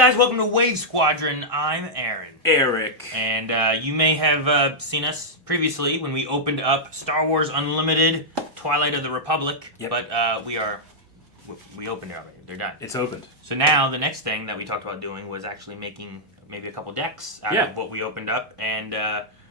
guys, welcome to Wave Squadron. I'm Aaron. Eric. And you may have seen us previously when we opened up Star Wars Unlimited Twilight of the Republic. Yep. But we opened it already. They're done. It's opened. So now the next thing that we talked about doing was actually making maybe a couple decks out of what we opened up. And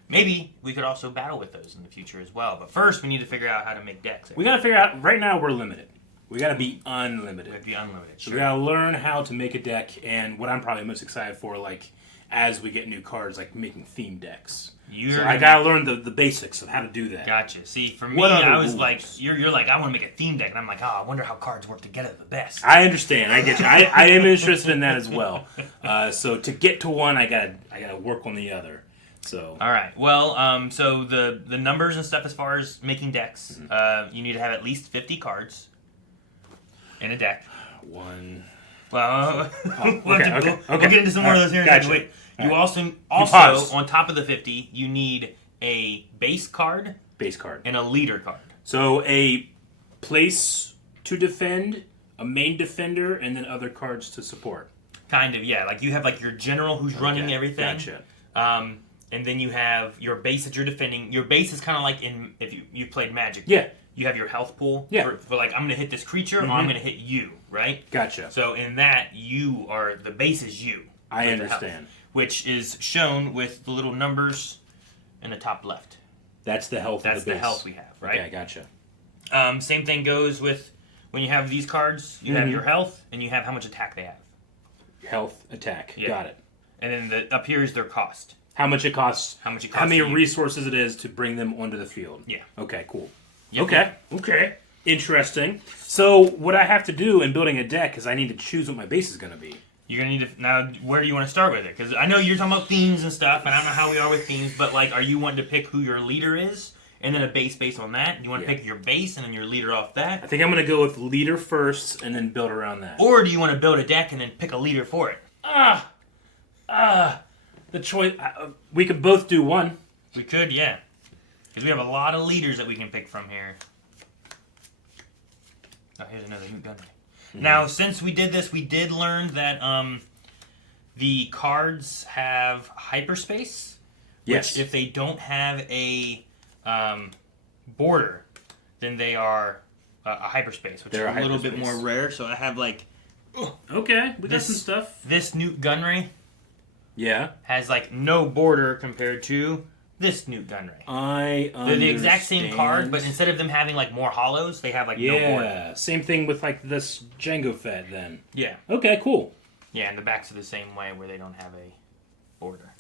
maybe we could also battle with those in the future as well. But first, we need to figure out how to make decks. We got to figure out, right now we're limited. We got to be unlimited. We have to be unlimited. So we got to learn how to make a deck, and what I'm probably most excited for, like, as we get new cards, like making theme decks. So I got to learn the basics of how to do that. Gotcha. See, for me, I was like, you're like, I want to make a theme deck, and I'm like, I wonder how cards work together the best. I understand. I get you. I am interested in that as well. So to get to one, I gotta work on the other. So. All right. Well, so the numbers and stuff as far as making decks, you need to have at least 50 cards in a deck. One. Well, okay. We'll get into some more of those here in a second. Wait. You also on top of the 50, you need a base card. Base card. And a leader card. So a place to defend, a main defender, and then other cards to support. Kind of, yeah. Like you have like your general who's running everything. Gotcha. And then you have your base that you're defending. Your base is kind of like if you played Magic. Yeah. You have your health pool for like, I'm going to hit this creature or I'm going to hit you, right? Gotcha. So in that, the base is you. I understand. Health, which is shown with the little numbers in the top left. That's the health of the base. That's the health we have, right? Okay, gotcha. Same thing goes with when you have these cards, you have your health and you have how much attack they have. Health, attack. Yeah. Got it. And then up here is their cost. How much it costs. How many resources it is to bring them onto the field. Yeah. Okay, cool. Yep. Okay. Interesting. So what I have to do in building a deck is I need to choose what my base is going to be. You're going to need to... Now, where do you want to start with it? Because I know you're talking about themes and stuff, and I don't know how we are with themes, but like, are you wanting to pick who your leader is, and then a base based on that? You want to pick your base, and then your leader off that? I think I'm going to go with leader first, and then build around that. Or do you want to build a deck and then pick a leader for it? The choice... we could both do one. We could, yeah. Because we have a lot of leaders that we can pick from here. Oh, here's another new gun. Now, since we did this, we did learn that the cards have hyperspace. Yes. Which, if they don't have a border, then they are a hyperspace, which is a little bit more rare. So I have like... Okay, we got some stuff. This Newt Gunray has like no border compared to this Newt Gunray. I understand. They're the exact same card, but instead of them having like more hollows, they have like no border. Yeah, same thing with like this Jango Fett then. Yeah. Okay, cool. Yeah, and the backs are the same way where they don't have a border.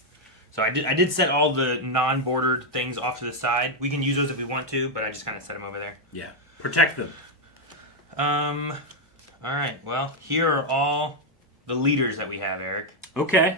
So I did set all the non-bordered things off to the side. We can use those if we want to, but I just kind of set them over there. Yeah. Protect them. All right. Well, here are all the leaders that we have, Eric. Okay.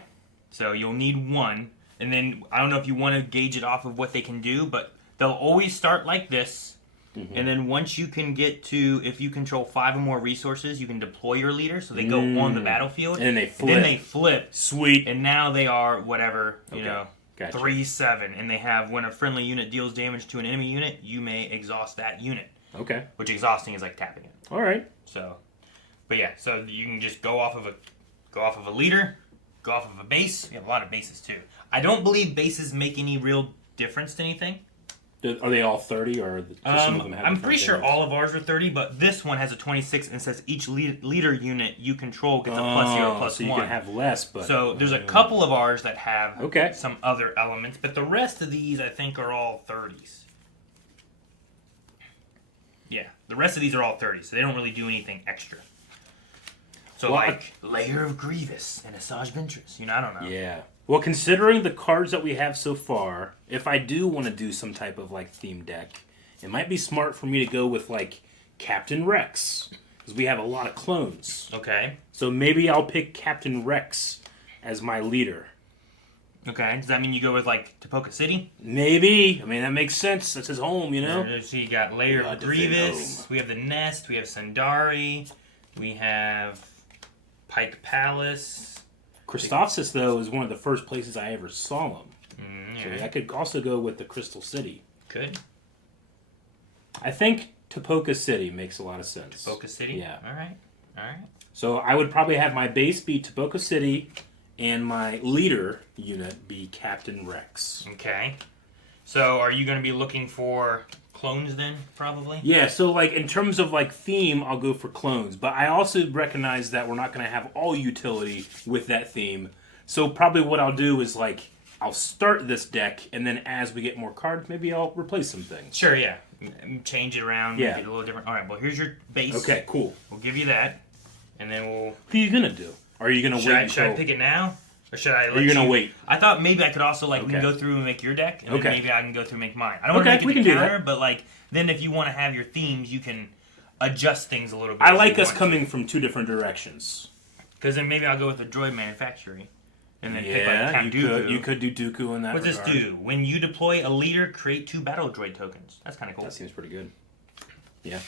So you'll need one. And then, I don't know if you want to gauge it off of what they can do, but they'll always start like this. Mm-hmm. And then once you can get to, if you control 5 or more resources, you can deploy your leader, so they go on the battlefield. And then they flip. Sweet. And now they are, whatever, Gotcha. 3/7. And they have, when a friendly unit deals damage to an enemy unit, you may exhaust that unit. Okay. Which exhausting is like tapping it. All right. So, but yeah, so you can just go off of a leader, go off of a base. We have a lot of bases too. I don't believe bases make any real difference to anything. Are they all 30 or some of them have I'm pretty sure all of ours are 30, but this one has a 26 and says each leader unit you control gets a +0 +1. So you can have less, but... So there's a couple of ours that have Okay. some other elements, but the rest of these I think are all 30s. Yeah, the rest of these are all 30s, so they don't really do anything extra. So like Layer of Grievous and Asajj Ventress, I don't know. Yeah. Well, considering the cards that we have so far, if I do want to do some type of like theme deck, it might be smart for me to go with like Captain Rex, because we have a lot of clones. Okay. So maybe I'll pick Captain Rex as my leader. Okay. Does that mean you go with like Topoka City? Maybe. I mean, that makes sense. That's his home, So you got Layer of Grievous. We have the Nest. We have Sundari. We have Pike Palace. Christophsis, though, is one of the first places I ever saw him. So I could also go with the Crystal City. Could. I think Topoka City makes a lot of sense. Topoka City? Yeah. All right. All right. So I would probably have my base be Tobacco City, and my leader unit be Captain Rex. Okay. So are you going to be looking for clones then, probably? Yeah, so like in terms of like theme, I'll go for clones. But I also recognize that we're not going to have all utility with that theme. So probably what I'll do is like I'll start this deck, and then as we get more cards, maybe I'll replace some things. Sure, yeah. Change it around, Yeah. make it a little different. All right, well, here's your base. Okay, cool. We'll give you that, and then we'll... What are you going to do? Are you going to wait Should I pick it now? Or should I let Are you going to wait? I thought maybe I could also, like, we can Okay. go through and make your deck, and then Okay. maybe I can go through and make mine. I don't want to Okay, make it we the can do counter, that. but, like, then if you want to have your themes, you can adjust things a little bit. I like us coming from two different directions. Because then maybe I'll go with the droid manufactory. And then pick like Yeah, Count Dooku. you could do Dooku in that What's this regard. do? When you deploy a leader, create 2 battle droid tokens. That's kind of cool. That seems pretty good. Yeah.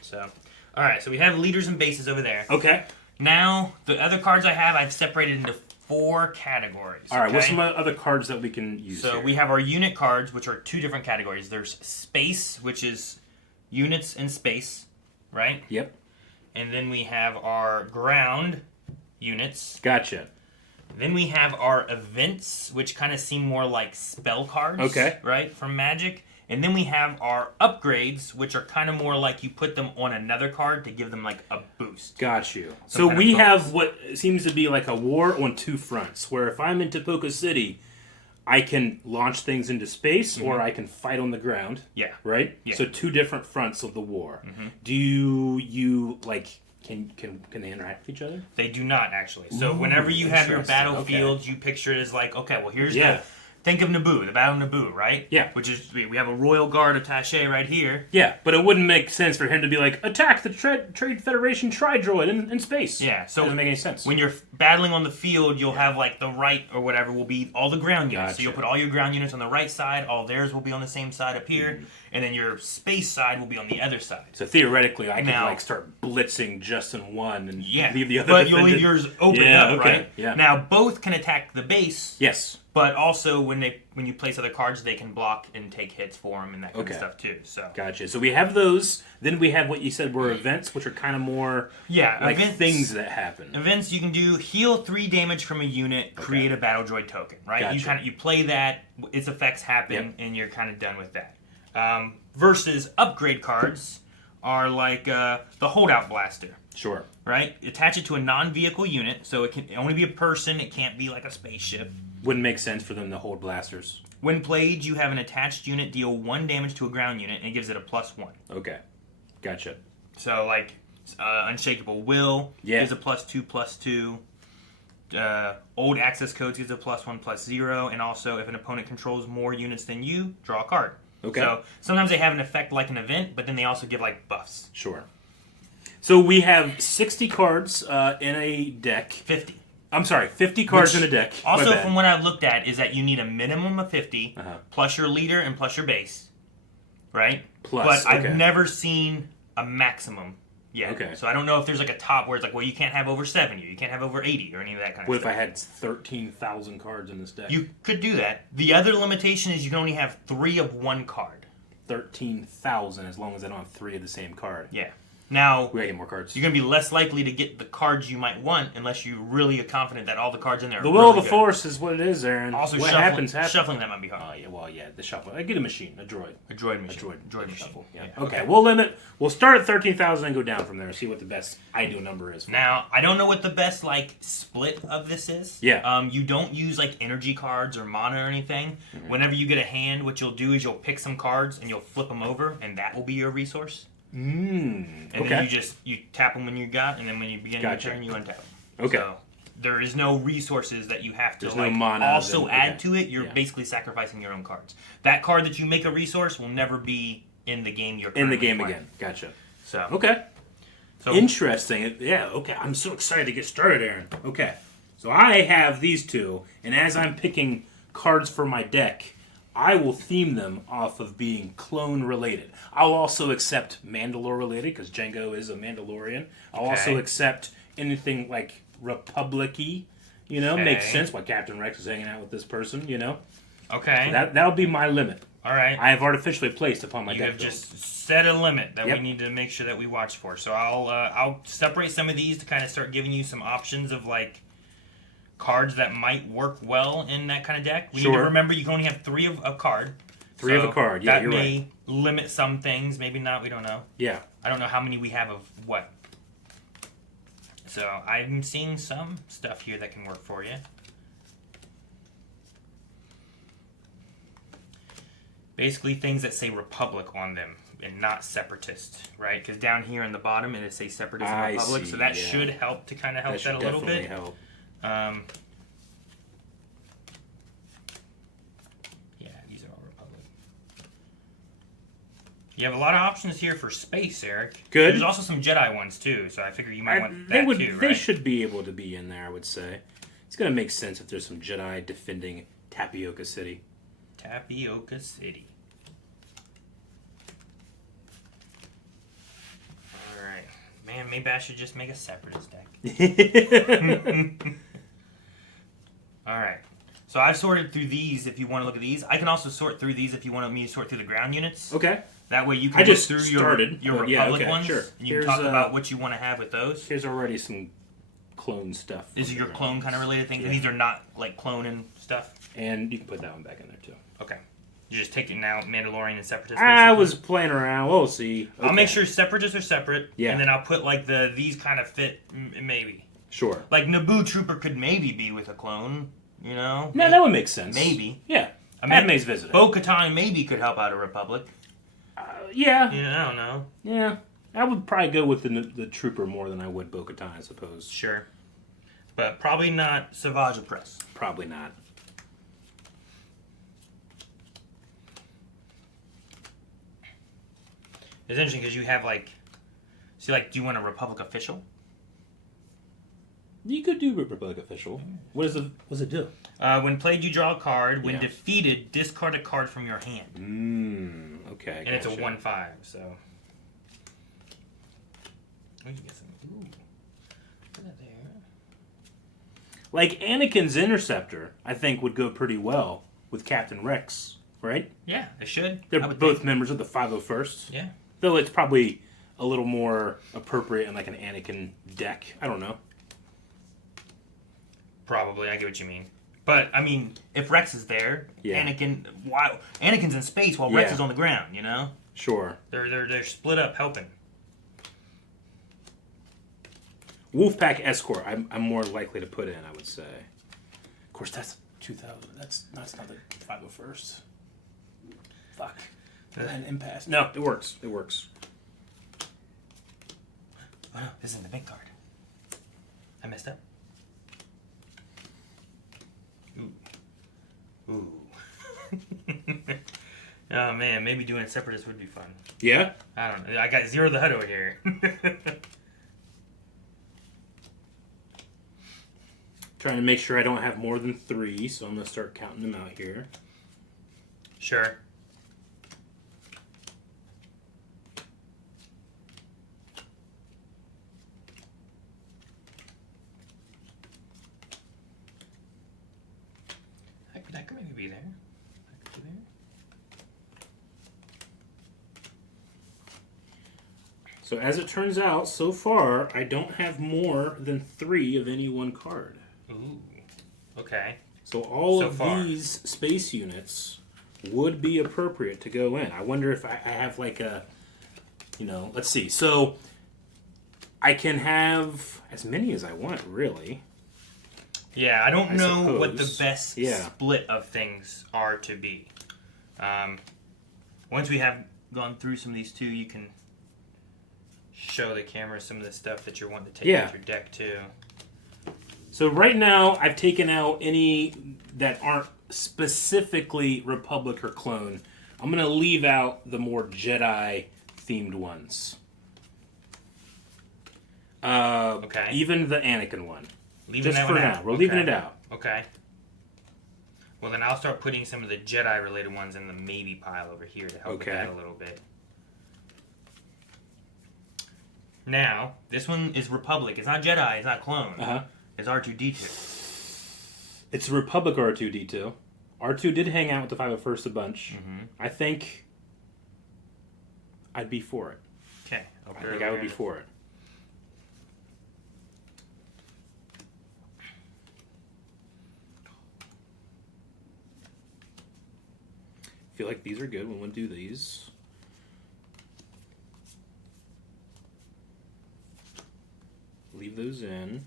So, all right. So we have leaders and bases over there. Okay. Now the other cards I have, I've separated into 4 categories. All right. Okay? What's some other cards that we can use? So here? we have our unit cards, which are 2 different categories. There's space, which is units in space, right? Yep. And then we have our ground units. Gotcha. Then we have our events, which kind of seem more like spell cards. Okay. Right? From Magic. And then we have our upgrades, which are kind of more like you put them on another card to give them like a boost. Got you. Some So kind we of have what seems to be like a war on 2 fronts, where if I'm in Tobacco City, I can launch things into space, or I can fight on the ground. Yeah. Right? Yeah. So 2 different fronts of the war. Do you like... Can they interact with each other? They do not, actually. So Ooh, whenever you have your interesting. battlefields, you picture it as like, okay, well, here's Yeah. the... Think of Naboo, the Battle of Naboo, right? Yeah. Which is, we have a Royal Guard attache right here. Yeah, but it wouldn't make sense for him to be like, attack the Trade Federation Tri-Droid in space. Yeah, so doesn't make any sense. when you're battling on the field, you'll have like the right or whatever will be all the ground units. So Gotcha. you'll put all your ground units on the right side, all theirs will be on the same side up here, and then your space side will be on the other side. So theoretically, I could Now- like start blitzing just in one and Yeah, leave the other. but you'll defended. leave yours open Yeah, up, okay, right? yeah. Now both can attack the base, Yes. but also when you place other cards, they can block and take hits for them and that kind Okay. of stuff too. So Gotcha. So we have those. Then we have what you said were events, which are kind of more yeah, like events, things that happen. Events you can do: heal 3 damage from a unit, create a battle droid token. Right? Gotcha. You play that, its effects happen, Yep. and you're kind of done with that. Versus upgrade cards are like the holdout blaster. Sure. Right? Attach it to a non-vehicle unit, so it can only be a person. It can't be like a spaceship. Wouldn't make sense for them to hold blasters. When played, you have an attached unit deal 1 damage to a ground unit, and it gives it a +1. Okay. Gotcha. So, like, Unshakable Will Yeah. gives a +2/+2. Old Access Codes gives a +1/+0. And also, if an opponent controls more units than you, draw a card. Okay. So, sometimes they have an effect like an event, but then they also give, like, buffs. Sure. So we have 60 cards in a deck. 50. I'm sorry, 50 cards Which in a deck. My Also, bad. from what I've looked at, is that you need a minimum of 50, plus your leader and plus your base. Right? Plus, But I've okay. never seen a maximum yet. Okay. So I don't know if there's like a top where it's like, well, you can't have over 70, or you can't have over 80, or any of that kind of What if stuff. I had 13,000 cards in this deck? You could do that. The other limitation is you can only have 3 of one card. 13,000 as long as I don't have 3 of the same card. Yeah. Now, We gotta get more cards. you're going to be less likely to get the cards you might want unless you really are confident that all the cards in there are The will of really the good. force is what it is, Aaron. Also, what shuffling, happens. shuffling that might be hard. Oh, yeah, well, yeah, the shuffle. I get a machine, a droid. A droid machine. Droid machine. shuffle. Yeah. Yeah. Okay, we'll start at 13,000 and go down from there and see what the best ideal number is. Now, I don't know what the best, like, split of this is. Yeah. You don't use, like, energy cards or mana or anything. Mm-hmm. Whenever you get a hand, what you'll do is you'll pick some cards and you'll flip them over, and that will be your resource. And okay. then you tap them when you got, and then when you begin Gotcha. your turn, you untap them. Okay. So, there is no resources that you have to There's no like mana, also then- add okay. to it. You're Yeah. basically sacrificing your own cards. That card that you make a resource will never be in the game you're In the currently game playing. again. Gotcha. So, Okay. so Interesting. Yeah, okay. I'm so excited to get started, Aaron. Okay. So I have these 2, and as I'm picking cards for my deck, I will theme them off of being clone related. I'll also accept Mandalore related, because Django is a Mandalorian. I'll also Okay. accept anything like Republic-y, makes Okay. sense why Captain Rex is hanging out with this person, okay. That'll be my limit. All right. I have artificially placed upon my You deck have build. just set a limit that Yep. we need to make sure that we watch for. So I'll separate some of these to kind of start giving you some options of like cards that might work well in that kind of deck. We need to remember you can only have 3 of a card. Three of a card. Yeah, that you're may right. limit some things. Maybe not. We don't know. Yeah. I don't know how many we have of what. So I'm seeing some stuff here that can work for you. Basically things that say Republic on them and not Separatist, right? Because down here in the bottom it says Separatist and Republic, so that should help to kind of help that a little bit. Help. Yeah, these are all Republic. You have a lot of options here for space, Eric. Good. There's also some Jedi ones too, so I figure you might want they that would. too, right? They should be able to be in there. I would say it's going to make sense if there's some Jedi defending Tapioca City. Tapioca City. Alright. Man, maybe I should just make a Separatist deck. Alright. So I've sorted through these if you want to look at these. I can also sort through these if you want me to sort through the ground units. Okay. That way you can I just look through started, your but Republic okay, ones. sure. And you can talk about what you want to have with those. Here's already some clone stuff. This is your clone kind of related things. Yeah. And these are not like clone and stuff. And you can put that one back in there too. Okay. You just take it now, Mandalorian and Separatist. I basically? was playing around. We'll see. I'll make sure Separatists are separate. Yeah. And then I'll put like these kind of fit maybe. Sure. Like Naboo Trooper could maybe be with a clone, you know? No, that would make sense. Maybe. Yeah. I mean, Padme's visiting. Bo-Katan maybe could help out a Republic. Yeah. Yeah, I don't know. Yeah. I would probably go with the Trooper more than I would Bo-Katan, I suppose. Sure. But probably not Savage Press. Probably not. It's interesting because you have like... See, like, do you want a Republic official? You could do Republic official. What does it do? When played, you draw a card. When Yeah. defeated, discard a card from your hand. Okay. And it's a 1/5, so... Oh, you get some... Ooh. Put that there. Like Anakin's Interceptor, I think would go pretty well with Captain Rex, right? Yeah, they should. They're I would both think. members of the 501st. Yeah. Though it's probably a little more appropriate in like an Anakin deck. I don't know. Probably, I get what you mean. But I mean, if Rex is there, Yeah. Anakin's in space while Rex Yeah. is on the ground. You know, Sure. they're split up helping. Wolfpack Escort, I'm more likely to put in, I would say. Of course, that's 2000. That's not the 501st. Fuck. An impasse. No, it works. It works. Oh no, this isn't the big card. I messed up. Ooh. Oh man, maybe doing a Separatist would be fun. Yeah? I don't know. I got Zero the Hutt over here. Trying to make sure I don't have more than 3, so I'm going to start counting them out here. Sure. That could maybe be there. That could be there. So as it turns out, so far, I don't have more than 3 of any one card. Ooh. Okay. So all So of far. these space units would be appropriate to go in. I wonder if I have like a, let's see. So I can have as many as I want, really. Yeah, I don't know what the suppose. best split of things are to be. Once we have gone through some of these too, you can show the camera some of the stuff that you're wanting to take with your deck too. So right now, I've taken out any that aren't specifically Republic or clone. I'm going to leave out the more Jedi-themed ones. Okay. Even the Anakin one. Leaving Just that for one now. out. We're leaving it out. Okay. Well, then I'll start putting some of the Jedi-related ones in the maybe pile over here to help with that a little bit. Now, this one is Republic. It's not Jedi. It's not clone. Uh-huh. It's R2-D2. It's Republic R2-D2. R2 did hang out with the 501st a bunch. Mm-hmm. I think I'd be for it. Okay. I think I would be for it. I feel like these are good. We want to do these. Leave those in.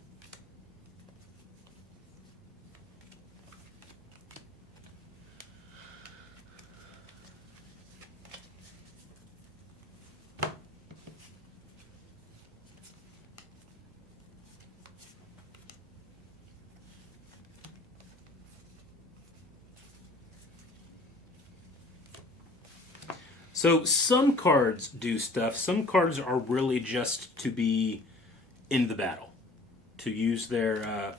So some cards do stuff. Some cards are really just to be in the battle, to use their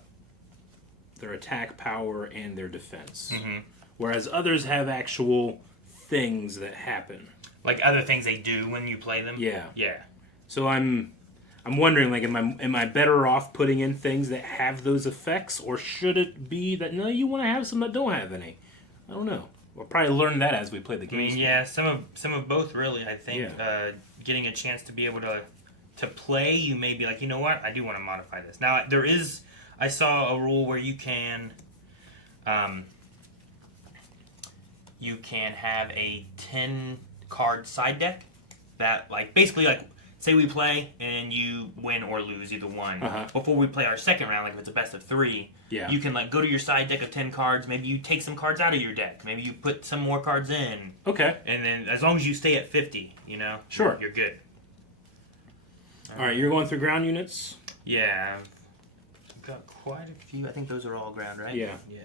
attack power and their defense. Mm-hmm. Whereas others have actual things that happen. Like other things they do when you play them. Yeah. Yeah. So I'm wondering, like, am I better off putting in things that have those effects, or should it be that no, you want to have some that don't have any? I don't know. We'll probably learn that as we play the game. I mean, yeah, some of both really. I think getting a chance to be able to play, you may be like, you know what, I do want to modify this. Now I saw a rule where you can have a 10 card side deck that, like, basically, like, say we play and you win or lose either one. Before we play our second round, like if it's a best of 3, you can, like, go to your side deck of 10 cards. Maybe you take some cards out of your deck. Maybe you put some more cards in. Okay. And then as long as you stay at 50, Sure. you're good. All right, you're going through ground units? Yeah. I've got quite a few. I think those are all ground, right? Yeah. Yeah.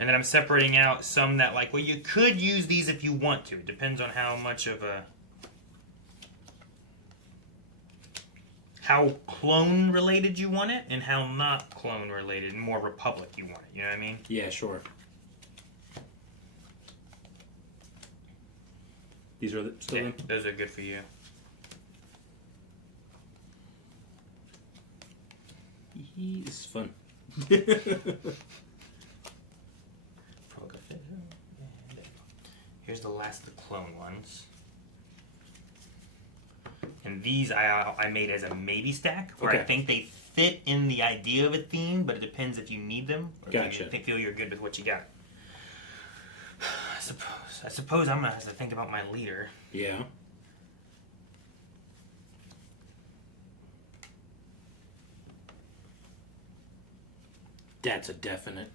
And then I'm separating out some that, like, well, you could use these if you want to. It depends on how much of a... how clone-related you want it and how not clone-related, more Republic you want it. You know what I mean? Yeah, sure. These are still in? Those are good for you. This is fun. Here's the last of the clone ones. And these I made as a maybe stack, where I think they fit in the idea of a theme, but it depends if you need them or if you feel you're good with what you got. I suppose I'm going to have to think about my leader. Yeah. That's a definite.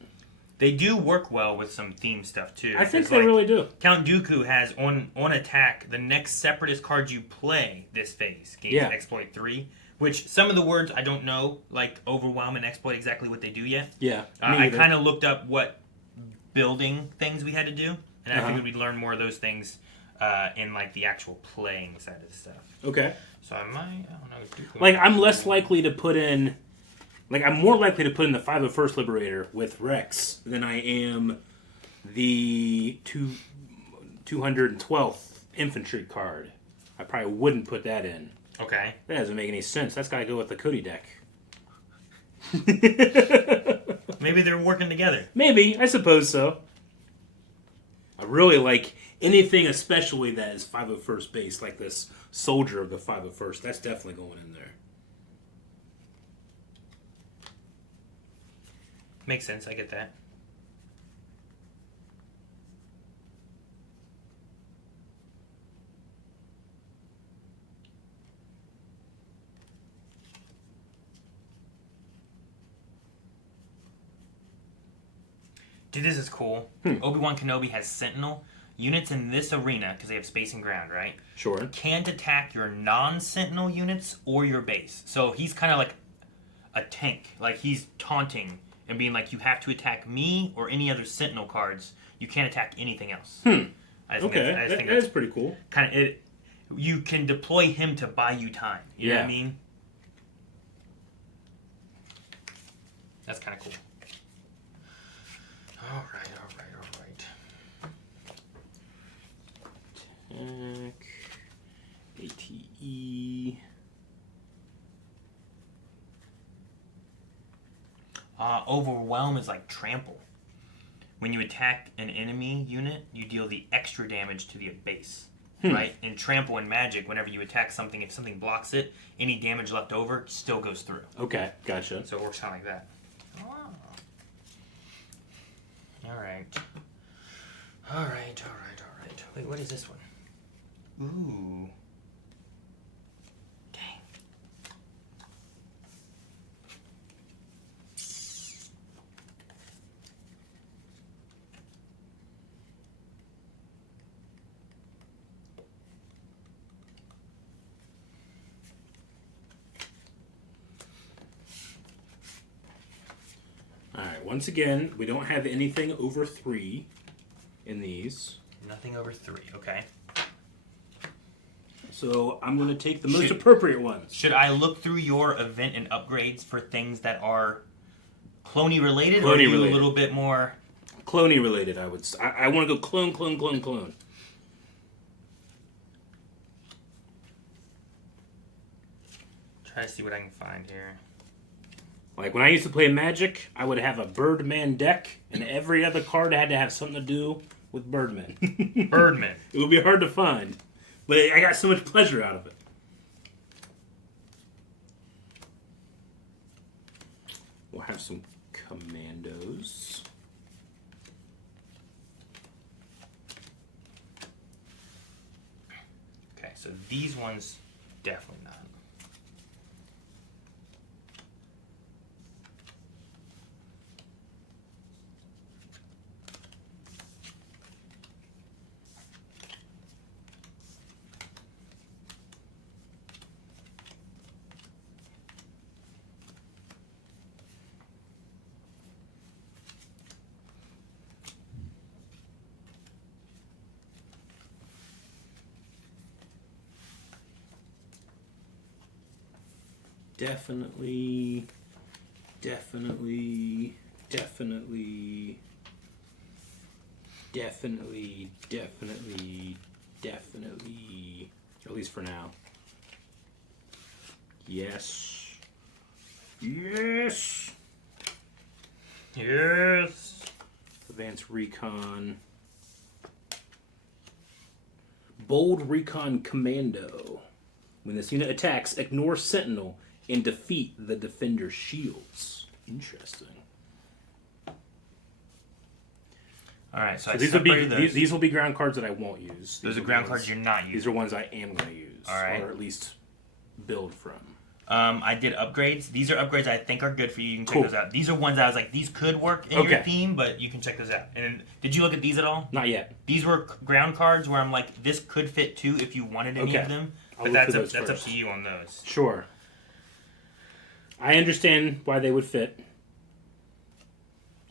They do work well with some theme stuff, too. I think they really do. Count Dooku has, on attack, the next Separatist card you play this phase gains Exploit 3, which some of the words I don't know, like Overwhelm and Exploit, exactly what they do yet. Yeah. I kind of looked up what building things we had to do, and I figured we'd learn more of those things in, like, the actual playing side of the stuff. Okay. So I don't know. Dooku, like, I'm less likely to put in... Like, I'm more likely to put in the 501st Liberator with Rex than I am the 212th Infantry card. I probably wouldn't put that in. Okay. That doesn't make any sense. That's got to go with the Cody deck. Maybe they're working together. Maybe. I suppose so. I really like anything especially that is 501st based, like this Soldier of the 501st. That's definitely going in there. Makes sense, I get that. Dude, this is cool. Obi-Wan Kenobi has Sentinel. Units in this arena, because they have space and ground, right? Sure. Can't attack your non-Sentinel units or your base. So he's kind of like a tank. Like, he's taunting and being like, you have to attack me or any other Sentinel cards. You can't attack anything else. I think that is pretty cool. You can deploy him to buy you time. You know what I mean? That's kind of cool. All right. Attack. ATE. Overwhelm is like trample. when you attack an enemy unit, you deal the extra damage to the base. Right? In Trample and Magic, whenever you attack something, if something blocks it, any damage left over still goes through. Okay, gotcha. So it works kind of like that. Oh. Alright. Alright. Wait, what is this one? Ooh. Dang. Alright, once again, we don't have anything over 3 in these. Nothing over 3, okay. So I'm going to take the most appropriate ones. Should I look through your event and upgrades for things that are cloney related, or are you a little bit more cloney related? I want to go clone. Try to see what I can find here. Like when I used to play Magic, I would have a Birdman deck, and every other card had to have something to do with Birdman. Birdman. It would be hard to find, but I got so much pleasure out of it. We'll have some Commandos. Okay, so these ones, definitely not. Definitely. At least for now. Yes. Advanced Recon. Bold Recon Commando. When this unit attacks, ignore Sentinel and defeat the defender's shields. Interesting. Alright, so I these will be ground cards that I won't use. Those are ground cards you're not using. These are ones I am going to use. Alright. Or at least build from. I did upgrades. These are upgrades I think are good for you. You can check those out. These are ones I was like, these could work in your theme, but you can check those out. And did you look at these at all? Not yet. These were ground cards where I'm like, this could fit too if you wanted any of them. But that's up to you on those. Sure. I understand why they would fit.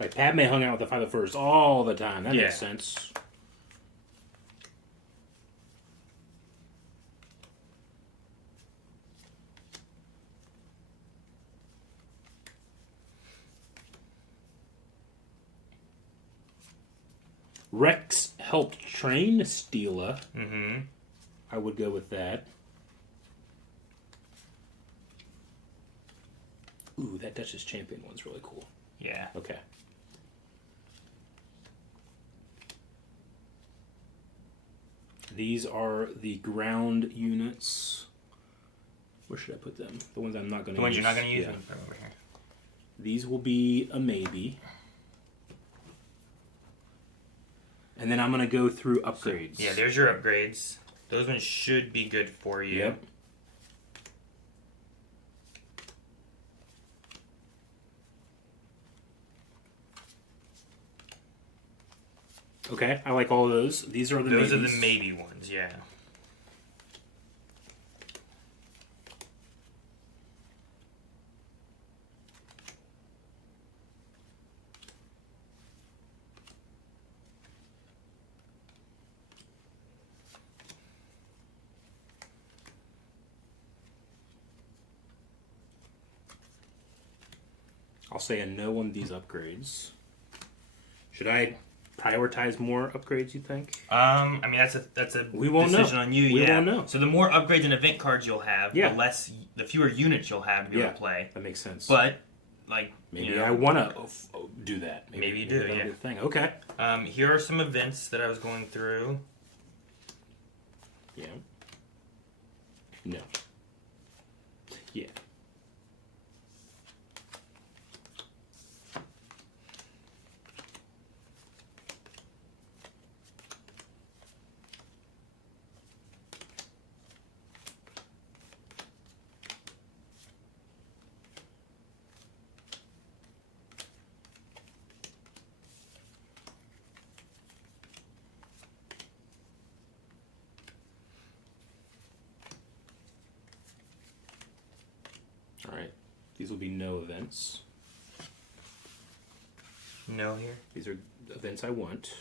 Like, Padme hung out with the Father First all the time. That makes sense. Rex helped train Steela. Mm-hmm. I would go with that. Ooh, that Duchess Champion one's really cool. Yeah. Okay. These are the ground units. Where should I put them? The ones I'm not going to use. The ones you're not going to use? Yeah. Put them over here. These will be a maybe. And then I'm going to go through upgrades. Yeah, there's your upgrades. Those ones should be good for you. Yep. Okay, I like all of those. These are the Those maybes. are the maybe ones, yeah. I'll say a no on these upgrades. Should I prioritize more upgrades, you think? I mean that's a decision on you. We won't know. So the more upgrades and event cards you'll have, Yeah. the fewer units you'll have to be able to play. That makes sense. But like maybe I want to do that. Maybe you do, that'll yeah. be a thing. Okay. Here are some events that I was going through. Yeah. No. Yeah. All right. These will be no events. No here. These are events I want.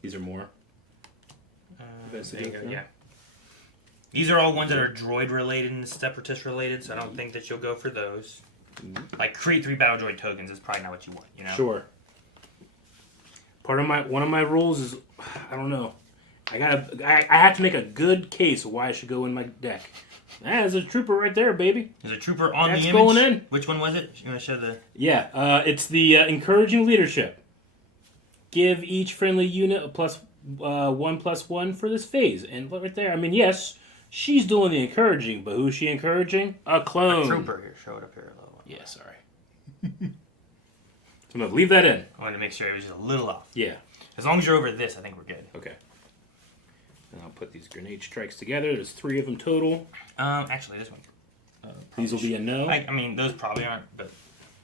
These are more. Events to There you go go, through? yeah. These are all ones that are droid related and separatist related, so I don't think that you'll go for those. Like create 3 battle droid tokens is probably not what you want, you know? Sure. One of my rules is, I don't know. I have to make a good case of why I should go in my deck. There's a trooper right there, baby. There's a trooper on That's the image. going in. Which one was it? You want to show the... Yeah, it's the encouraging leadership. Give each friendly unit a +1/+1 for this phase. And look right there. I mean, yes, she's doing the encouraging, but who's she encouraging? A clone. A trooper here. Show it up here a little. Yeah, sorry. So I'm going to leave that in. I wanted to make sure it was just a little off. Yeah. As long as you're over this, I think we're good. Okay. And I'll put these grenade strikes together. There's 3 of them total. Actually, this one. These will be a no. I mean, those probably aren't, but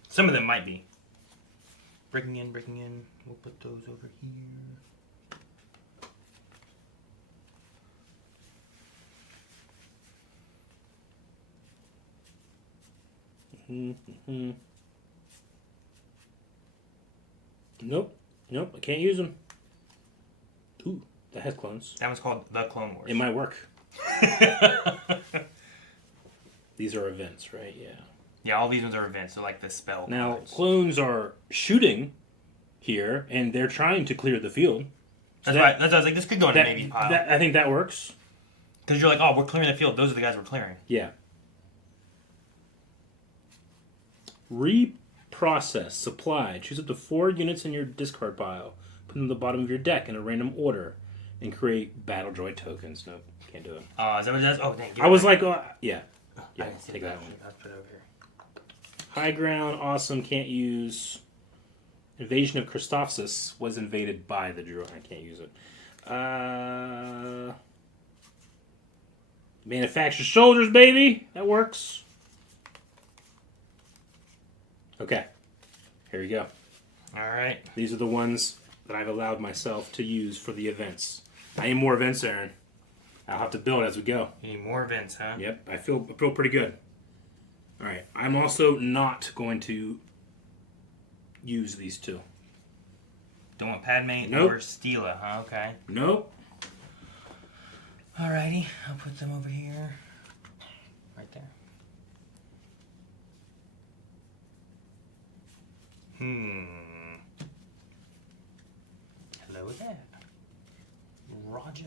some of them might be. Breaking in. We'll put those over here. Nope, I can't use them. Ooh, that has clones. That one's called the Clone Wars. It might work. These are events, right? Yeah. Yeah, all these ones are events, so like the spell Now, cards. clones are shooting here, and they're trying to clear the field. So That's right. That's why I was like, this could go in a maybe pile. I think that works. Because you're like, oh, we're clearing the field. Those are the guys we're clearing. Yeah. Reprocess, supply. Choose up to 4 units in your discard pile. Put them at the bottom of your deck in a random order. And create battle droid tokens. Nope, can't do it. Is that what it does? Oh, dang. I was like, yeah. I Yeah, didn't see take that one. I'll put it over here. High ground, awesome, can't use. Invasion of Christophsis was invaded by the droid. I can't use it. Manufacture soldiers, baby! That works. Okay. Here we go. Alright. These are the ones that I've allowed myself to use for the events. I need more events, Aaron. I'll have to build as we go. You need more events, huh? Yep, I feel pretty good. All right, I'm also not going to use these 2. Don't want Padme Nope. or Steela, huh? Okay. Nope. Alrighty, I'll put them over here. Right there. Hello there. Roger.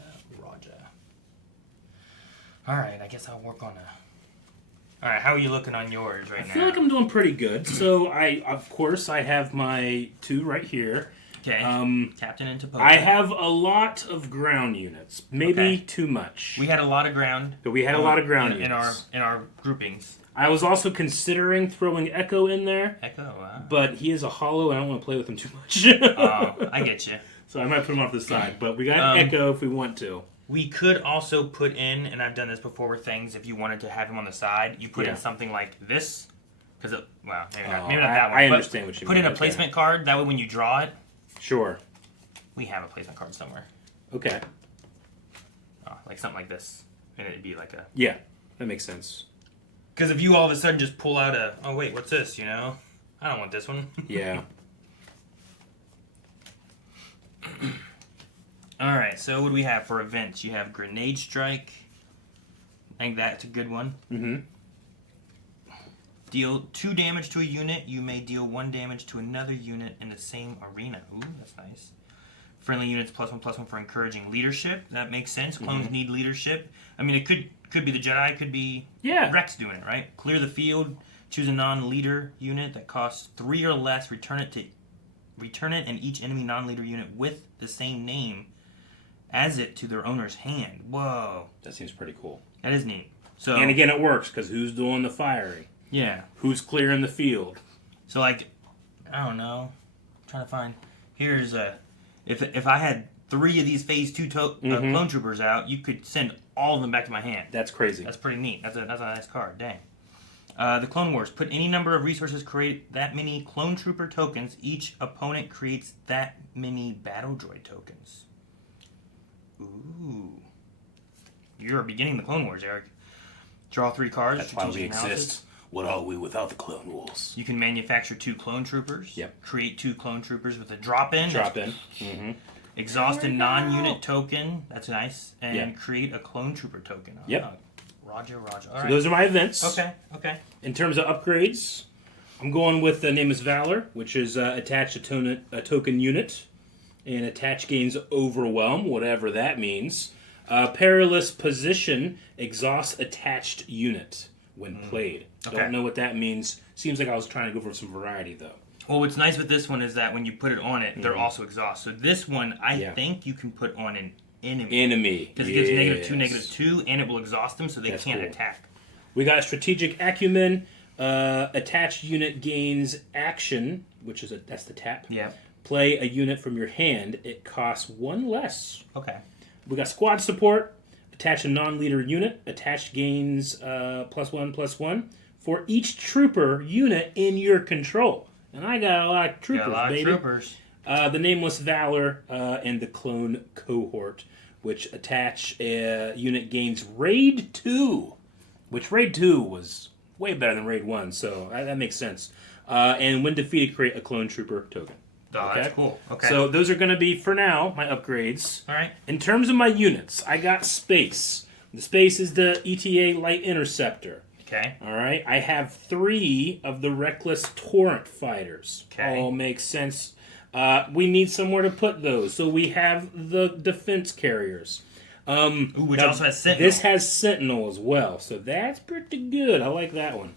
Alright, I guess I'll work on a... Alright, how are you looking on yours right now? I feel like I'm doing pretty good. So of course, I have my 2 right here. Okay. Captain into Poker. I have a lot of ground units. Maybe Okay. too much. We had a lot of ground. But we had a lot of ground in units. our groupings. I was also considering throwing Echo in there. Echo, But he is a hollow, and I don't want to play with him too much. Oh, I get you. So I might put him off the side. But we got Echo if we want to. We could also put in, and I've done this before with things, if you wanted to have him on the side, you put in something like this. Because, well, maybe not that one. I but understand what you put mean. in a placement card, that way when you draw it, Sure. we have a placement card somewhere. Okay. Like something like this. And it'd be like a... Yeah, that makes sense. Because if you all of a sudden just pull out a, oh wait, what's this, you know? I don't want this one. Yeah. Alright, so what do we have for events? You have Grenade Strike. I think that's a good one. Mm-hmm. Deal 2 damage to a unit. You may deal 1 damage to another unit in the same arena. Ooh, that's nice. Friendly units +1/+1 for encouraging leadership. That makes sense. Clones need leadership. I mean, it could be the Jedi, could be Yeah. Rex doing it, right? Clear the field. Choose a non-leader unit that costs 3 or less. Return it, and each enemy non-leader unit with the same name as it to their owner's hand. Whoa. That seems pretty cool. That is neat. So, and again, it works, because who's doing the firing? Yeah. Who's clearing the field? So, like, I don't know. I'm trying to find... Here's a... If I had 3 of these Phase 2 clone troopers out, you could send all of them back to my hand. That's crazy. That's pretty neat. That's a nice card. Dang. The Clone Wars. Put any number of resources, create that many clone trooper tokens. Each opponent creates that many battle droid tokens. Ooh. You're beginning the Clone Wars, Eric. Draw 3 cards. That's why we exist. What are we without the Clone Wars? You can manufacture 2 clone troopers. Yep. Create 2 clone troopers with a drop-in. Drop-in. Mm-hmm. Exhaust a non-unit token. That's nice. And create a clone trooper token. Yep. Roger. All so right. those are my events. Okay. In terms of upgrades, I'm going with the Name is Valor, which is attach a token unit, and attach gains Overwhelm, whatever that means. Perilous Position, exhaust attached unit when played. Okay. Don't know what that means. Seems like I was trying to go for some variety, though. Well, what's nice with this one is that when you put it on it, they're also exhaust. So this one, I think you can put on an enemy. Because it gives -2, and it will exhaust them so they can't attack. We got Strategic Acumen. Attached unit gains action, which is that's the tap. Yeah. Play a unit from your hand. It costs 1 less. Okay. We got Squad Support. Attach a non-leader unit. Attached gains +1/+1 for each trooper unit in your control. And I got a lot of troopers, baby. The Nameless Valor and the Clone Cohort, which attach unit gains Raid 2, which Raid 2 was way better than Raid 1, so that makes sense. And when defeated, create a Clone Trooper token. Oh, that's cool. Okay. So those are going to be, for now, my upgrades. All right. In terms of my units, I got Space. The Space is the ETA Light Interceptor. Okay. All right. I have 3 of the Reckless Torrent Fighters. Okay. All makes sense. We need somewhere to put those, so we have the Defense Carriers. Which also has Sentinel. This has Sentinel as well, so that's pretty good. I like that one.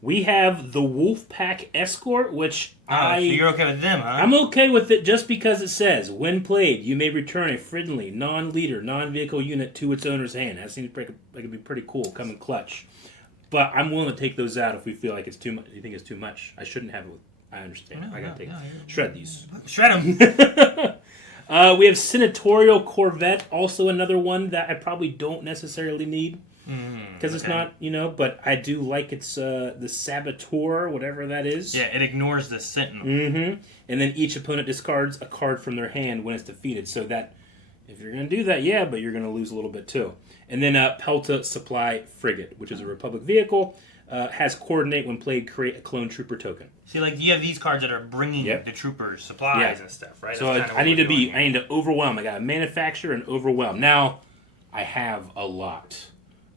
We have the Wolfpack Escort, which so you're okay with them, huh? I'm okay with it just because it says, when played, you may return a friendly, non-leader, non-vehicle unit to its owner's hand. That seems like it'd be pretty cool, come in clutch. But I'm willing to take those out if we feel like it's too much. You think it's too much? I shouldn't have it. I understand. I gotta shred these. Shred them. We have Senatorial Corvette, also another one that I probably don't necessarily need. Because it's not, but I do like its the Saboteur, whatever that is. Yeah, it ignores the Sentinel. Mm-hmm. And then each opponent discards a card from their hand when it's defeated. So that, if you're going to do that, but you're going to lose a little bit too. And then Pelta Supply Frigate, which is a Republic vehicle, has Coordinate when played, create a Clone Trooper token. See, like, you have these cards that are bringing the troopers supplies and stuff, right? So I need to overwhelm. I got to manufacture and overwhelm. Now, I have a lot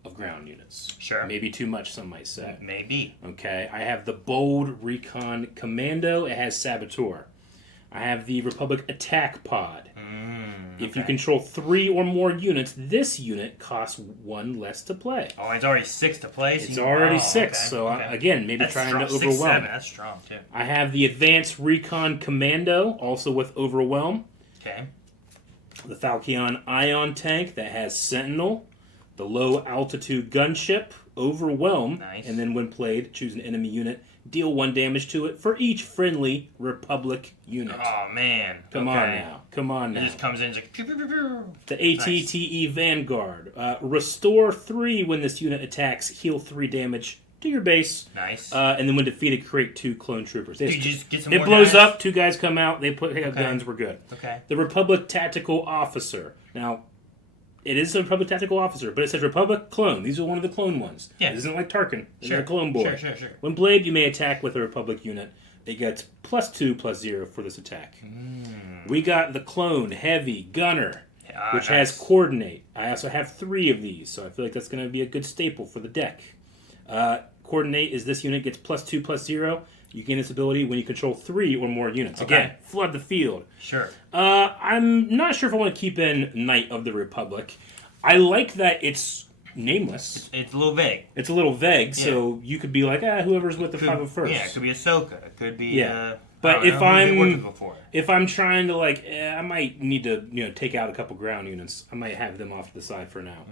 of ground units. Sure. Maybe too much, some might say. Maybe. Okay. I have the Bold Recon Commando. It has Saboteur. I have the Republic Attack Pod. If you control 3 or more units, this unit costs 1 less to play. Oh, it's already 6 to play? So it's already 6. So, again, maybe that's trying strong. to overwhelm. 6, 7. That's strong, too. I have the Advanced Recon Commando, also with Overwhelm. Okay. The Falcon Ion Tank that has Sentinel. The Low Altitude Gunship, Overwhelm. Nice. And then when played, choose an enemy unit. Deal 1 damage to it for each friendly Republic unit. Oh, man. Come on now. It just comes in and like... Pew, pew, pew, pew. The ATTE Vanguard. Restore 3 when this unit attacks. Heal 3 damage to your base. Nice. And then when defeated, create 2 clone troopers. You just get some it more blows guys? up, 2 guys come out, they pick up guns, we're good. Okay. The Republic Tactical Officer. Now, it is a Republic Tactical Officer, but it says Republic Clone. These are one of the clone ones. Yeah. This isn't like Tarkin. This is a clone boy. Sure. When played, you may attack with a Republic unit. It gets +2/+0 for this attack. We got the Clone Heavy Gunner, which has Coordinate. I also have 3 of these, so I feel like that's going to be a good staple for the deck. Coordinate is this unit gets +2/+0. You gain this ability when you control 3 or more units. Okay. Again, flood the field. Sure. I'm not sure if I want to keep in Knight of the Republic. I like that it's nameless. It's a little vague. It's a little vague, Yeah. so you could be like, whoever's with the 501st. Yeah, it could be Ahsoka. It could be. Yeah. But But if I'm trying to I might need to take out a couple ground units. I might have them off to the side for now.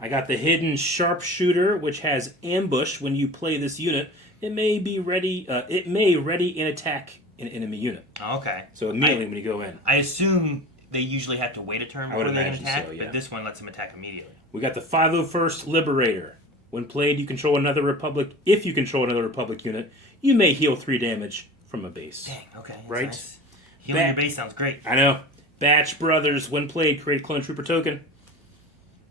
I got the hidden sharpshooter, which has ambush. When you play this unit, it may ready and attack an enemy unit. Okay. So immediately when you go in, I assume they usually have to wait a turn I would before they can imagine attack, so, yeah. but this one lets them attack immediately. we got the 501st Liberator. When played, you control another Republic. If you control another Republic unit, you may heal 3 damage from a base. Dang. Okay. That's Right? Nice. Healing your base sounds great. I know. Batch Brothers. When played, create a clone trooper token.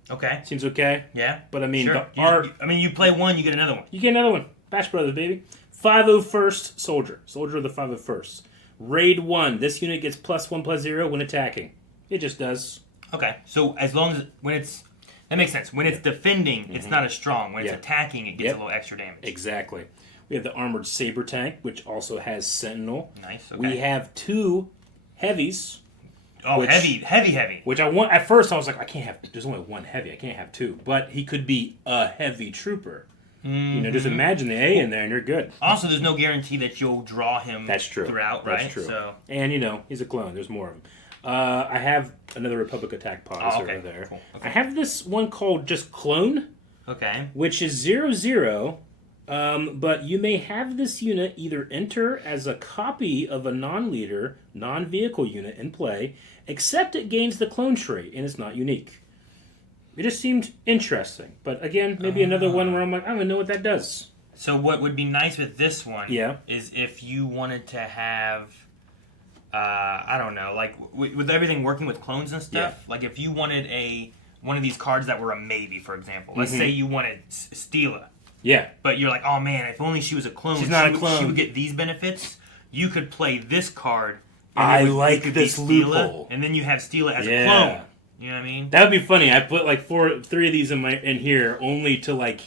Okay. Seems okay. Yeah. But I mean, Sure. the art. You play one, you get another one. You get another one. Batch Brothers, baby. 501st Soldier. Soldier of the 501st. Raid 1. This unit gets +1/+0 when attacking. It just does. Okay. So as long as that makes sense. When it's defending, it's not as strong. When it's attacking, it gets a little extra damage. Exactly. We have the Armored Saber Tank, which also has Sentinel. Nice. Okay. We have 2 heavies. Oh, which- heavy. Which I want. At first, I was like, I can't have. There's only 1 heavy. I can't have 2. But he could be a heavy trooper. Just imagine the A in there, and you're good. Also, there's no guarantee that you'll draw him. That's true. Throughout, right? That's true. So. And he's a clone. There's more of them. I have another Republic attack pods over there. Cool. Okay. I have this one called just Clone, Okay. which is 0/0. But you may have this unit either enter as a copy of a non-leader, non-vehicle unit in play, except it gains the clone trait and it's not unique. It just seemed interesting. But again, maybe another one where I'm like, I don't even know what that does. So what would be nice with this one Yeah. is if you wanted to have, I don't know, like with everything working with clones and stuff, like if you wanted one of these cards that were a maybe, for example. Let's say you wanted Steela. Yeah. But you're like, oh man, if only she was a clone. She's not a clone. She would get these benefits. You could play this card. I it like could be this Steela, loophole. And then you have Steela as Yeah. a clone. You know what I mean? That would be funny. I put like 3 of these in here only to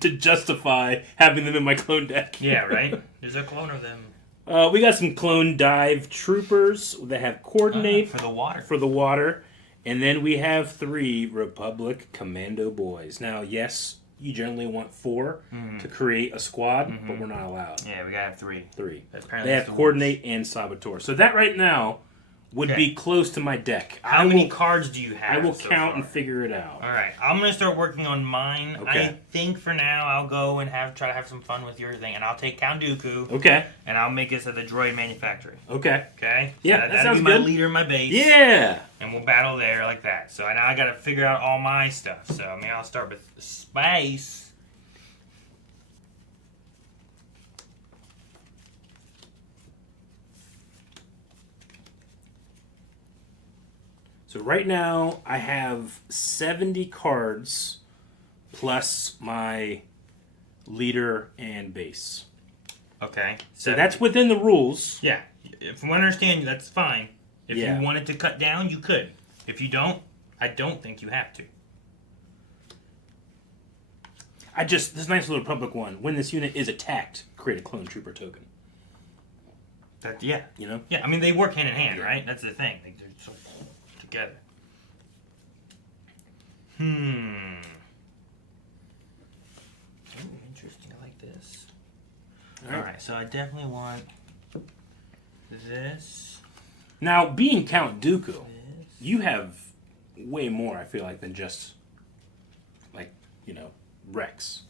to justify having them in my clone deck. Yeah, right? There's a clone of them. We got some clone dive troopers that have coordinate For the water. for the water. And then we have 3 Republic Commando boys. Now, yes, you generally want 4 to create a squad, but we're not allowed. Yeah, we gotta have 3. 3. Apparently They have that's the coordinate and saboteur. So that right now would Okay. be close to my deck. How many cards do you have? I will so count far? and figure it out. All right, I'm gonna start working on mine. Okay. I think for now I'll go and try to have some fun with your thing, and I'll take Count Dooku, Okay. and I'll make this at the droid manufactory. Okay. Okay? Yeah, So that that'll sounds be my good. leader in my base. Yeah. And we'll battle there like that. So now I gotta figure out all my stuff. So I mean, I'll start with space. So right now I have 70 cards plus my leader and base. Okay. So that's within the rules. yeah. From what I understand, that's fine. If Yeah. you wanted to cut down, you could. If you don't, I don't think you have to. This nice little public one. When this unit is attacked, create a clone trooper token. Yeah. You know? Yeah, I mean, they work hand in hand, Yeah. right? That's the thing. Like, they're so together. Ooh, interesting. I like this. Alright, so I definitely want this. Now, being Count Dooku, you have way more, I feel like, than just, Rex.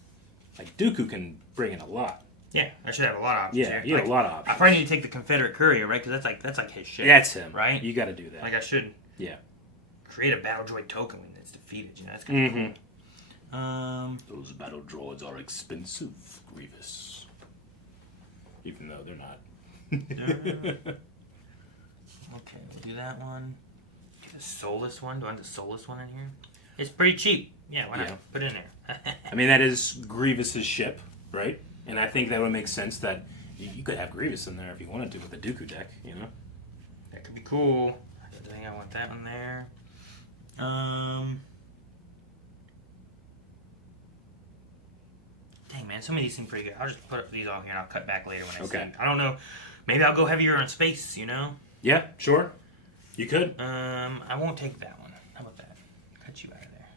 Like, Dooku can bring in a lot. Yeah, I should have a lot of options. Yeah, here. you have a lot of I options. probably need to take the Confederate courier, right? Because that's like his shit. That's him. Right? You got to do that. Like I should. Yeah. Create a battle droid token when it's defeated. That's kind of cool. Those battle droids are expensive, Grievous. Even though they're not. Okay, we'll do that one. Do the soulless one. Do I want the soulless one in here? It's pretty cheap. Yeah, why not? Yeah. Put it in there. I mean, that is Grievous's ship, right? And I think that would make sense that you could have Grievous in there if you wanted to with the Dooku deck, you know? That could be cool. I think I want that one there. Dang, man, some of these seem pretty good. I'll just put these all here and I'll cut back later when I see. I don't know. Maybe I'll go heavier on space, you know? Yeah, sure. You could. I won't take that one. How about that? Cut you out of there.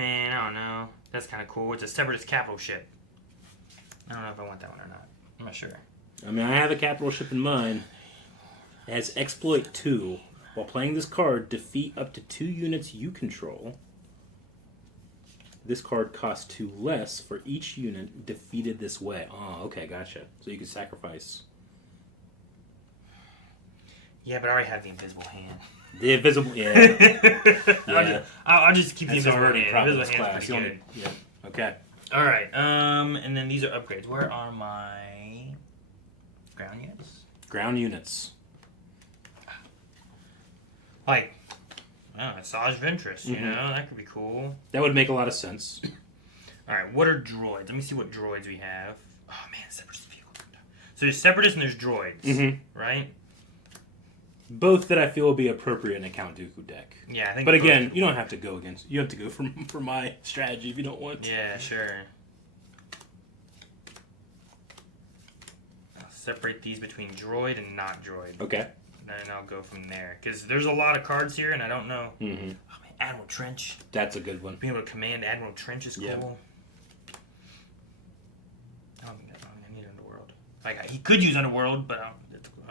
Man, I don't know. That's kind of cool. It's a separatist capital ship. I don't know if I want that one or not. I'm not sure. I mean, I have a capital ship in mind. It has exploit 2. While playing this card, defeat up to 2 units you control. This card costs 2 less for each unit defeated this way. Oh, okay, gotcha. So you can sacrifice. Yeah, but I already have the invisible hand. The invisible, yeah. I'll just keep the That's invisible already hand. probably Invisible this hand's class. pretty good. Yeah. Okay. All right. And then these are upgrades. Where are my ground units? Ground units. Like, Massage Ventress, you know? That could be cool. That would make a lot of sense. All right, what are droids? Let me see what droids we have. Oh, man, Separatist vehicle. So there's Separatists and there's droids, right? Both that I feel will be appropriate in a Count Dooku deck. Yeah, I think. But again, you don't have to go against. You have to go for my strategy if you don't want. Yeah, sure. I'll separate these between droid and not droid. Okay. Then I'll go from there because there's a lot of cards here, and I don't know. Oh man, Admiral Trench. That's a good one. Being able to command Admiral Trench is cool. Yep. I don't think I need Underworld. Like he could use Underworld, but I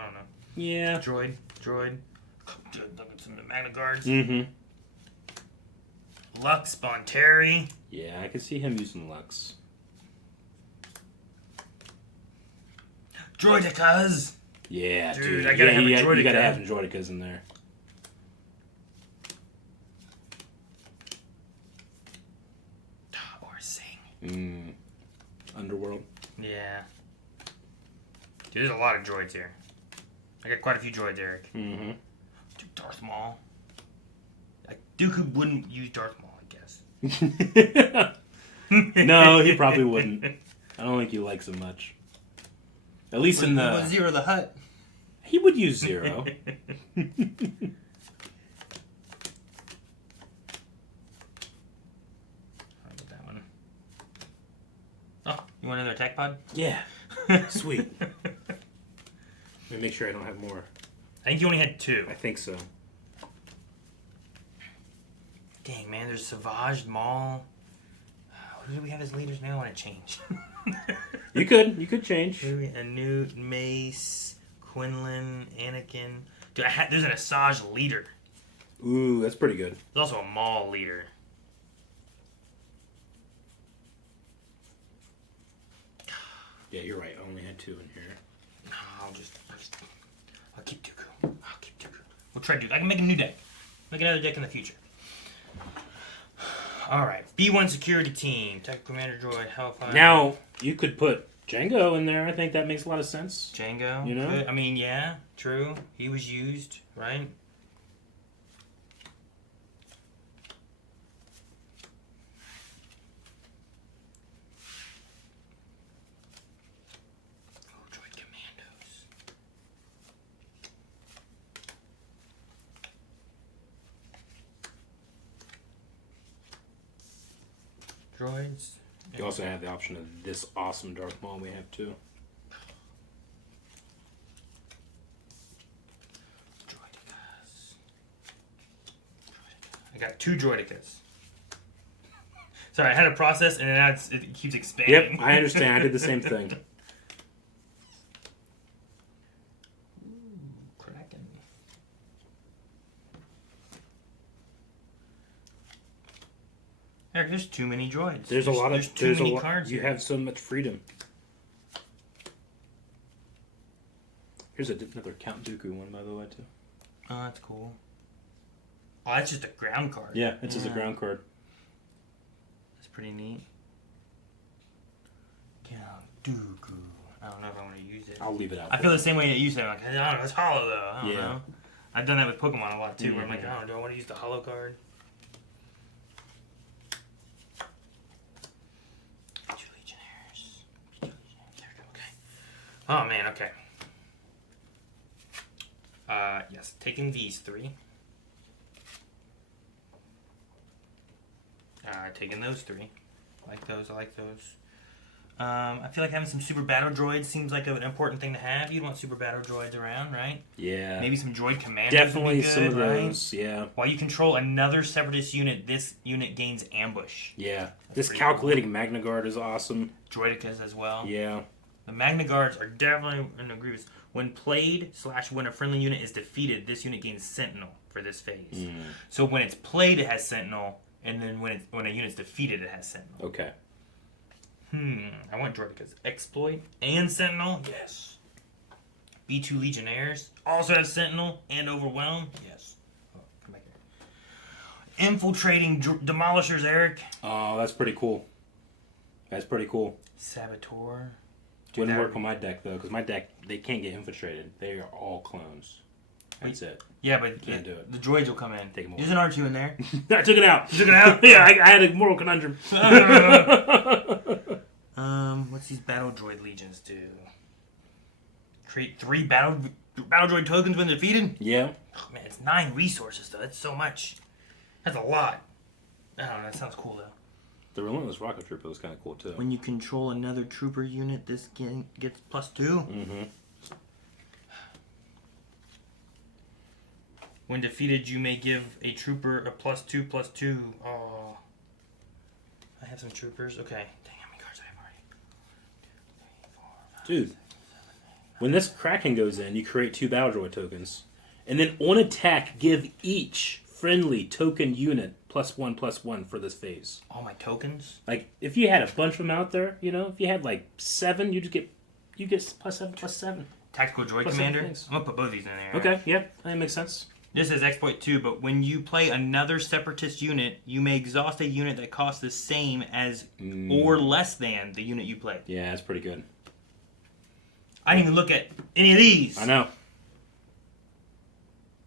don't know. Yeah. Droid. Look at some of the Magna Guards. Lux, Bonteri. Yeah, I can see him using Lux. Droidicas. Yeah, dude. I gotta have a Droidica. You gotta have some Droidicas in there. Or Sing. Underworld. Yeah. Dude, there's a lot of droids here. I got quite a few droids, Eric. Dude, Darth Maul. Like, Dooku wouldn't use Darth Maul, I guess. No, he probably wouldn't. I don't think he likes him much. At least in the... Zero the Hutt. He would use Zero. I'll get that one. Oh, you want another attack pod? Yeah. Sweet. Let me make sure I don't have more. I think you only had 2. I think so. Dang, man, there's Savage, Maul. Who do we have as leaders now? I want to change. You could change. A new Mace, Quinlan, Anakin. Dude, there's an Asajj leader. Ooh, that's pretty good. There's also a Maul leader. Yeah, you're right. I only had 2 in here. I'll keep Dooku. We'll try Dooku. I can make a new deck. Make another deck in the future. Alright. B1 security team. Tactical commander droid. Hellfire. Now, you could put Django in there. I think that makes a lot of sense. Django. You know? I mean, yeah. True. He was used, right? Droids. You also have the option of this awesome Darth Maul we have too. Droidicas. I got 2 Droidicas. Sorry, I had a process and now it keeps expanding. Yep, I understand. I did the same thing. Kraken. Eric, there's too many droids. There's too many cards. You have so much freedom. Here's another Count Dooku one, by the way, too. Oh, that's cool. Oh, that's just a ground card. Yeah, it's just a ground card. That's pretty neat. Count Dooku. I don't know if I want to use it. I'll leave it out. I feel the same way that you said. Like, I don't know, it's hollow though. I don't Yeah. know. I've done that with Pokemon a lot too, where I'm like, do I want to use the hollow card? Legionnaires. There we go. Okay. Oh man. Okay. Yes. Taking these 3. Taking those 3. I like those. I feel like having some super battle droids seems like an important thing to have. You'd want super battle droids around, right? Yeah. Maybe some droid commanders. Definitely would be good, some of right? those, yeah. While you control another separatist unit, this unit gains ambush. Yeah. That's This pretty calculating Magna Guard is awesome. Droidicas as well. Yeah. The Magna Guards are definitely an agreement. When played / when a friendly unit is defeated, this unit gains Sentinel for this phase. So when it's played, it has Sentinel, and then when a unit's defeated, it has Sentinel. Okay. I want Droidicas. Exploit and Sentinel? Yes. B2 Legionnaires also have Sentinel and Overwhelm? Yes. Oh, come back here. Infiltrating Demolishers, Eric. Oh, that's pretty cool. That's pretty cool. Saboteur. Wouldn't work on my deck, though, because my deck, they can't get infiltrated. They are all clones. That's it. Yeah, but Can't do it. The droids will come in. Take them away. There's an R2 in there. I took it out. You took it out? Yeah, I had a moral conundrum. What's these battle droid legions do? Create 3 battle droid tokens when defeated? Yeah. Oh, man, it's 9 resources, though. That's so much. That's a lot. I don't know. That sounds cool, though. The Relentless Rocket Trooper was kind of cool, too. When you control another trooper unit, this gets +2. Mm-hmm. When defeated, you may give a trooper a +2/+2. Oh. I have some troopers. Okay. Dang, how many cards I have already? 3, 4, 5, Dude. 6, 7, 8, 9. When this Kraken goes in, you create 2 Battle Droid tokens. And then on attack, give each friendly token unit +1/+1 for this phase. All my tokens? Like, if you had a bunch of them out there, you know, if you had like 7, you get +7/+7. Tactical Droid Plus Commander? seven things. I'm going to put both of these in there. Okay, yep, that makes sense. This is exploit 2, but when you play another separatist unit, you may exhaust a unit that costs the same as or less than the unit you played. Yeah, that's pretty good. I didn't even look at any of these. I know.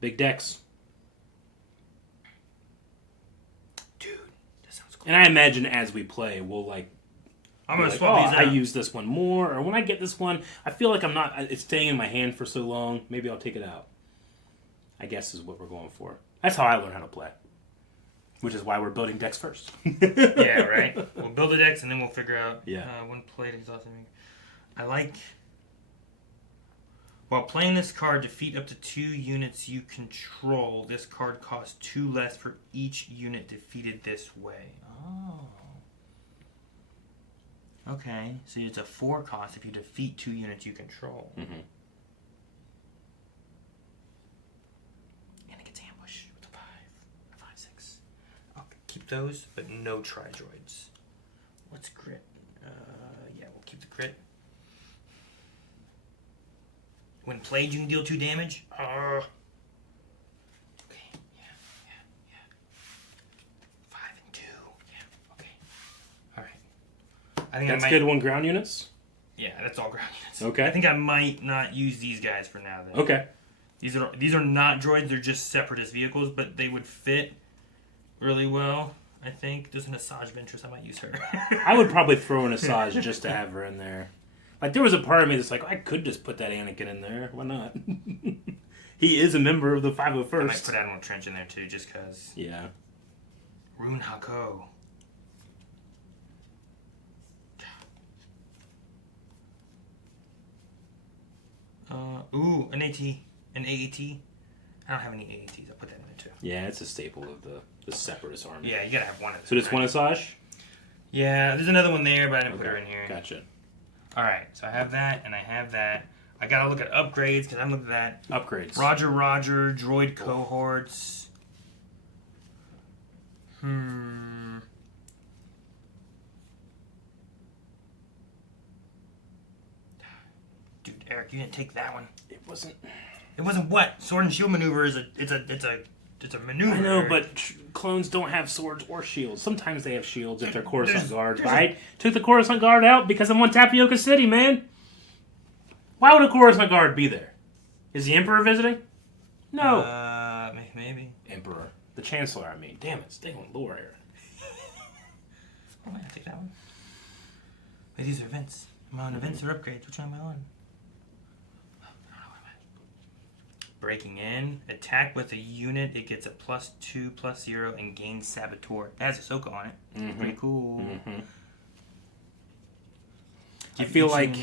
Big decks. Dude, that sounds cool. And I imagine as we play, we'll like... I'm going to like, swap these I out. use this one more, or when I get this one, I feel like it's staying in my hand for so long, maybe I'll take it out. I guess is what we're going for. That's how I learn how to play. Which is why we're building decks first. Yeah, right? We'll build the decks and then we'll figure out when played exhausting. I like... While playing this card, defeat up to 2 units you control. This card costs 2 less for each unit defeated this way. Oh. Okay, so it's a 4 cost if you defeat 2 units you control. Mm-hmm. And it gets ambush with a 5, 6. I'll keep those, but no tri-droids. What's grit? Yeah, we'll keep the grit. When played, you can deal 2 damage. Okay, yeah. 5 and 2. Yeah, okay. All right. I think That's I might, good 1 ground units? Yeah, that's all ground units. Okay. I think I might not use these guys for now, though. Okay. These are not droids. They're just separatist vehicles, but they would fit really well. I think there's an Asajj Ventress. I might use her. I would probably throw an Asajj just to have her in there. Like, there was a part of me that's like, I could just put that Anakin in there. Why not? He is a member of the 501st. I might put Admiral Trench in there, too, just because. Yeah. Rune Hako. An AT. An AAT. I don't have any AATs. I'll put that in there, too. Yeah, it's a staple of the Separatist army. Yeah, you gotta have one of them. So just one Asajj? Yeah, there's another one there, but I didn't put her in here. Gotcha. Alright, so I have that, and I have that. I gotta look at upgrades, because I'm looking at that. Upgrades. Roger, droid cohorts. Dude, Eric, you didn't take that one. It wasn't... It wasn't what? Sword and shield maneuver is it's a maneuver. I know, but clones don't have swords or shields. Sometimes they have shields if they're Coruscant Guard. But I took the Coruscant Guard out because I'm on Tapioca City, man. Why would a Coruscant Guard be there? Is the Emperor visiting? No. Maybe. Emperor. The Chancellor, I mean. Damn it, stay on lore here. Oh, man, I take that one. Wait, these are events. I'm on events or upgrades. Which one am I on? Breaking in. Attack with a unit. It gets a +2/+0 and gains Saboteur. It has Ahsoka on it. Pretty cool. I feel like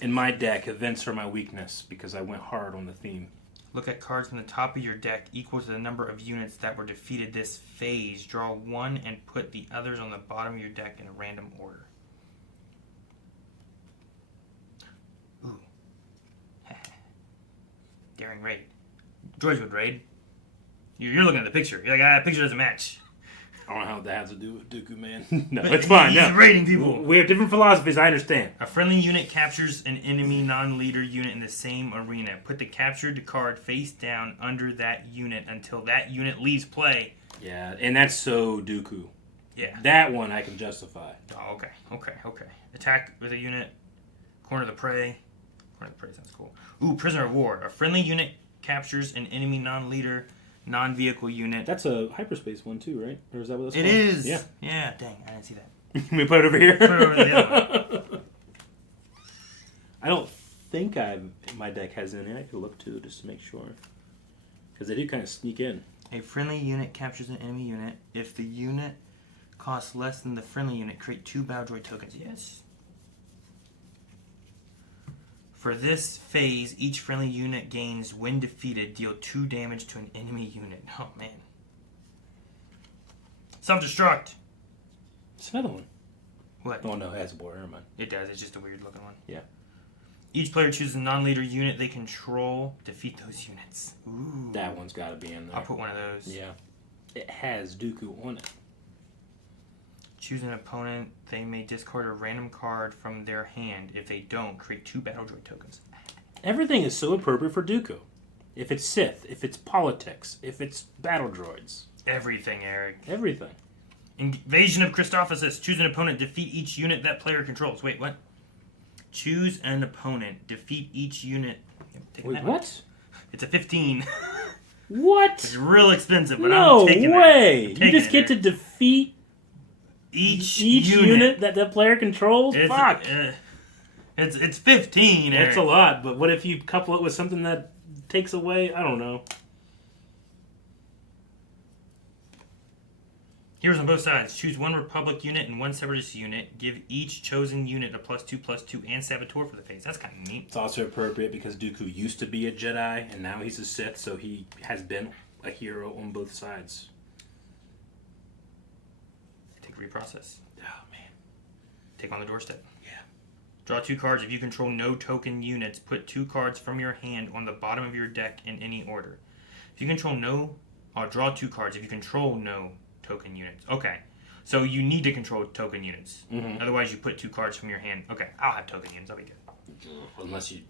in my deck, events are my weakness because I went hard on the theme. Look at cards from the top of your deck equal to the number of units that were defeated this phase. Draw one and put the others on the bottom of your deck in a random order. Ooh. Daring raid. Droids would raid. You're looking at the picture. You're like, the picture doesn't match. I don't know how that has to do with Dooku, man. No, it's fine. He's raiding people. We have different philosophies, I understand. A friendly unit captures an enemy non-leader unit in the same arena. Put the captured card face down under that unit until that unit leaves play. Yeah, and that's so Dooku. Yeah. That one I can justify. Oh, okay. Attack with a unit. Corner of the prey. Corner of the prey sounds cool. Ooh, prisoner of war. A friendly unit captures an enemy non-leader non-vehicle unit. That's a hyperspace one too, right? Or is that what it's called? It is. Yeah. Yeah, dang, I didn't see that. Let me put it over here. Put it over the other one. I don't think my deck has any. I could look too just to make sure. Because they do kind of sneak in. A friendly unit captures an enemy unit. If the unit costs less than the friendly unit, create 2 battle droid tokens. Yes. For this phase, each friendly unit gains, when defeated, deal 2 damage to an enemy unit. Oh, man. Self-destruct. It's another one. What? Oh, no, it has a border. Never mind. It does. It's just a weird-looking one. Yeah. Each player chooses a non-leader unit they control. Defeat those units. Ooh. That one's got to be in there. I'll put one of those. Yeah. It has Dooku on it. Choose an opponent. They may discard a random card from their hand. If they don't, create 2 battle droid tokens. Everything is so appropriate for Dooku. If it's Sith, if it's politics, if it's battle droids. Everything, Eric. Everything. Invasion of Christophsis. Choose an opponent. Defeat each unit that player controls. Wait, what? Choose an opponent. Defeat each unit. Wait, what? It's a 15. What? It's real expensive, but no I'm taking way. it. You just get to defeat each unit that the player controls? Fuck. It's 15, Eric. That's a lot, but what if you couple it with something that takes away? I don't know. Heroes on both sides. Choose 1 Republic unit and 1 Separatist unit. Give each chosen unit a +2/+2 and Saboteur for the phase. That's kind of neat. It's also appropriate because Dooku used to be a Jedi, and now he's a Sith, so he has been a hero on both sides. Take reprocess. Oh, man. Take on the doorstep. Yeah. Draw 2 cards. If you control no token units, put 2 cards from your hand on the bottom of your deck in any order. If you control no... draw 2 cards. If you control no token units. Okay. So you need to control token units. Mm-hmm. Otherwise, you put 2 cards from your hand. Okay. I'll have token units. I'll be good. Unless you...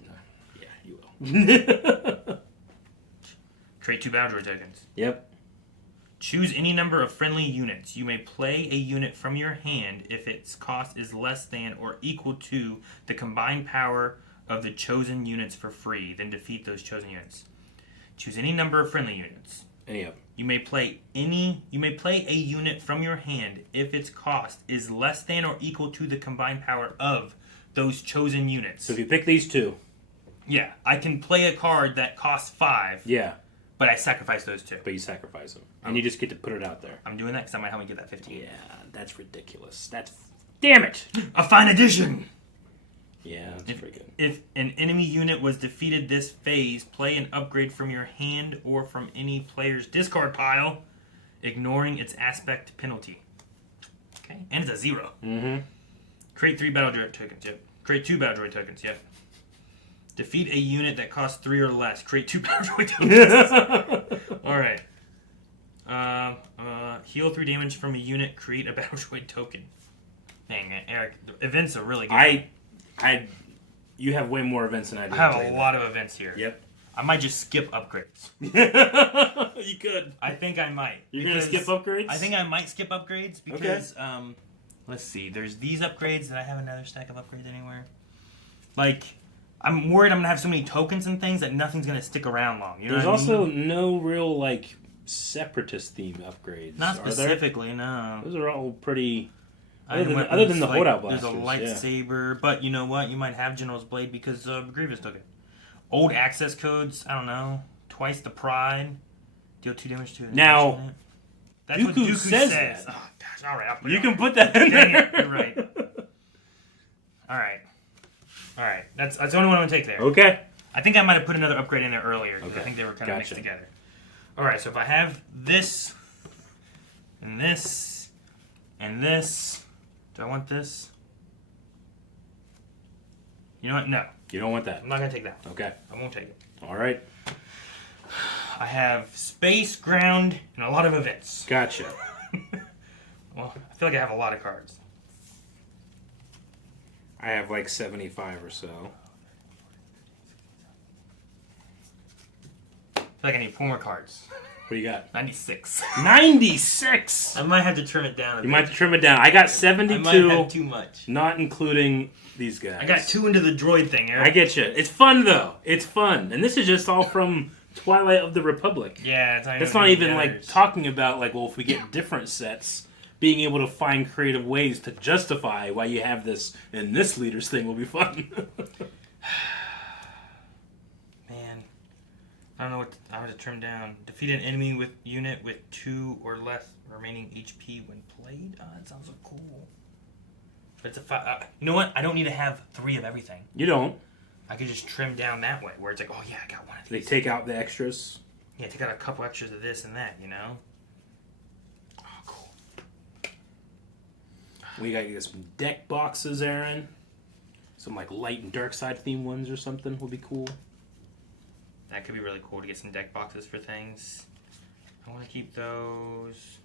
yeah, you will. Create 2 battle droid tokens. Yep. Choose any number of friendly units. You may play a unit from your hand if its cost is less than or equal to the combined power of the chosen units for free. Then defeat those chosen units. Choose any number of friendly units. Any of them. You may play a unit from your hand if its cost is less than or equal to the combined power of those chosen units. So if you pick these 2. Yeah, I can play a card that costs 5. Yeah. But I sacrifice those 2. But you sacrifice them. And you just get to put it out there. I'm doing that because that might help me get that 15. Yeah, that's ridiculous. Damn it! A fine addition! Yeah, that's pretty good. If an enemy unit was defeated this phase, play an upgrade from your hand or from any player's discard pile, ignoring its aspect penalty. Okay, and it's a 0. Mm-hmm. Create 3 battle droid tokens, yep. Create 2 battle droid tokens, yep. Defeat a unit that costs 3 or less. Create 2 battle droid tokens. Alright. Heal 3 damage from a unit. Create a battle droid token. Dang it, Eric. The events are really good. You have way more events than I do. I have a lot of events here. Yep. I might just skip upgrades. You could. I think I might. You're going to skip upgrades? I think I might skip upgrades because, let's see, there's these upgrades. Did I have another stack of upgrades anywhere? Like, I'm worried I'm going to have so many tokens and things that nothing's going to stick around long. You know there's what I mean? also no real, like, separatist theme upgrades. Not specifically, no. Those are all pretty... Other than the holdout blasters. There's a lightsaber, but you know what? You might have General's Blade because Grievous took it. Old access codes, I don't know. Twice the Pride. Deal 2 damage to it. Now, that's what Dooku says that. Oh, gosh, all right, I'll put you it can put that in there. Dang it, you're right. All right. All right, that's the only one I'm gonna take there. Okay. I think I might have put another upgrade in there earlier because Okay. I think they were kind of mixed Gotcha. together. All right, so if I have this and this and this, do I want this? You know what? No, You don't want that. I'm not gonna take that. Okay. I won't take it. All right. I have space, ground, and a lot of events. Gotcha. Well, I feel like I have a lot of cards. I have like 75 or so. I feel like I need 4 more cards. What do you got? 96. 96! I might have to trim it down a bit. You might have to trim it down. I got I 72, might have too much. not including these guys. I got 2 into the droid thing, Eric. I get you. It's fun, though. It's fun. And this is just all from Twilight of the Republic. Yeah, it's not That's even not even, the like, others. talking about, like, well, if we get different sets, being able to find creative ways to justify why you have this and this leader's thing will be fun. Man, I don't know what I have to trim down. Defeat an enemy with unit with 2 or less remaining HP when played. Oh, that sounds so cool. But it's a 5. You know what? I don't need to have 3 of everything. You don't. I could just trim down that way, where it's like, oh yeah, I got one of They these. take out the extras. Yeah, take out a couple extras of this and that. You know. Oh, cool. We gotta get some deck boxes, Aaron. Some, like, light and dark side theme ones or something would be cool. That could be really cool to get some deck boxes for things. I want to keep those.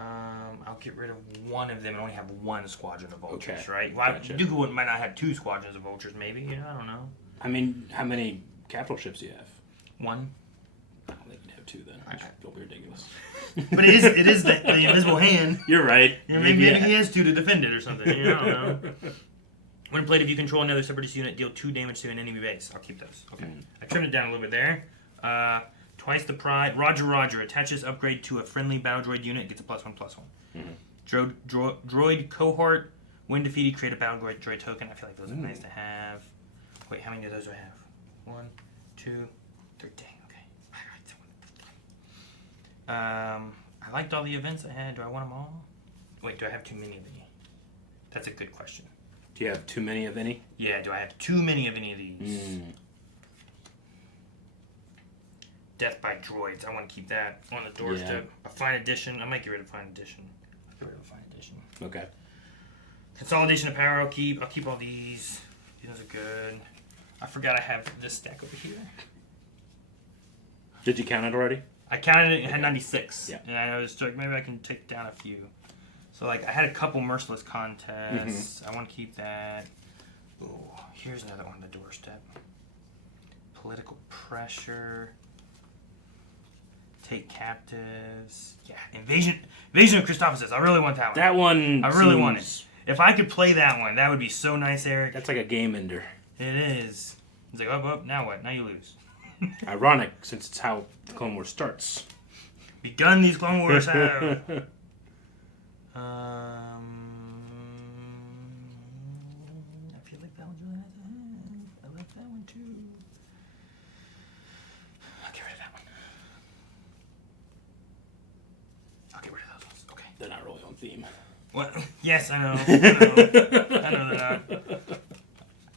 I'll get rid of one of them and only have 1 squadron of vultures, Okay, right? Well, gotcha. Dooku might not have 2 squadrons of vultures, maybe. You know, I don't know. I mean, how many capital ships do you have? 1. I don't think you'd have 2 then. Right. Don't be ridiculous. But it is the invisible hand. You're right. You know, maybe he has 2 to defend it or something. You know, I don't know. When played, if you control another separatist unit, deal 2 damage to an enemy base. I'll keep those. Okay. I trimmed it down a little bit there. Twice the pride. Roger, Roger. Attaches upgrade to a friendly battle droid unit. Gets a +1/+1. Droid cohort. When defeated, create a battle droid token. I feel like those are nice to have. Wait, how many of those do I have? 1, 2, 3. Dang, okay. I liked all the events I had. Do I want them all? Wait, do I have too many of any? That's a good question. Do you have too many of any? Yeah, do I have too many of any of these? Death by droids. I want to keep that on the doorstep. A fine edition. I might get rid of fine edition. I'll get rid of fine edition. Okay. Consolidation of power. I'll keep all these. These are good. I forgot I have this stack over here. Did you count it already? I counted it. It had 96. Yeah. And I was like, maybe I can take down a few. So like, I had a couple merciless contests. I want to keep that. Ooh, here's another one on the doorstep. Political pressure. Take captives. Yeah, invasion of Christophsis. I really want that one. That one. I really want it. If I could play that one, that would be so nice, Eric. That's like a game ender. It is. It's like, up, now what? Now you lose. Ironic, since it's how the Clone Wars starts. Begun these Clone Wars have. I feel like that one's really nice to have. I like that one too. I'll get rid of that one. I'll get rid of those ones. Okay. They're not really on theme. What? Yes, I know. I know they're not.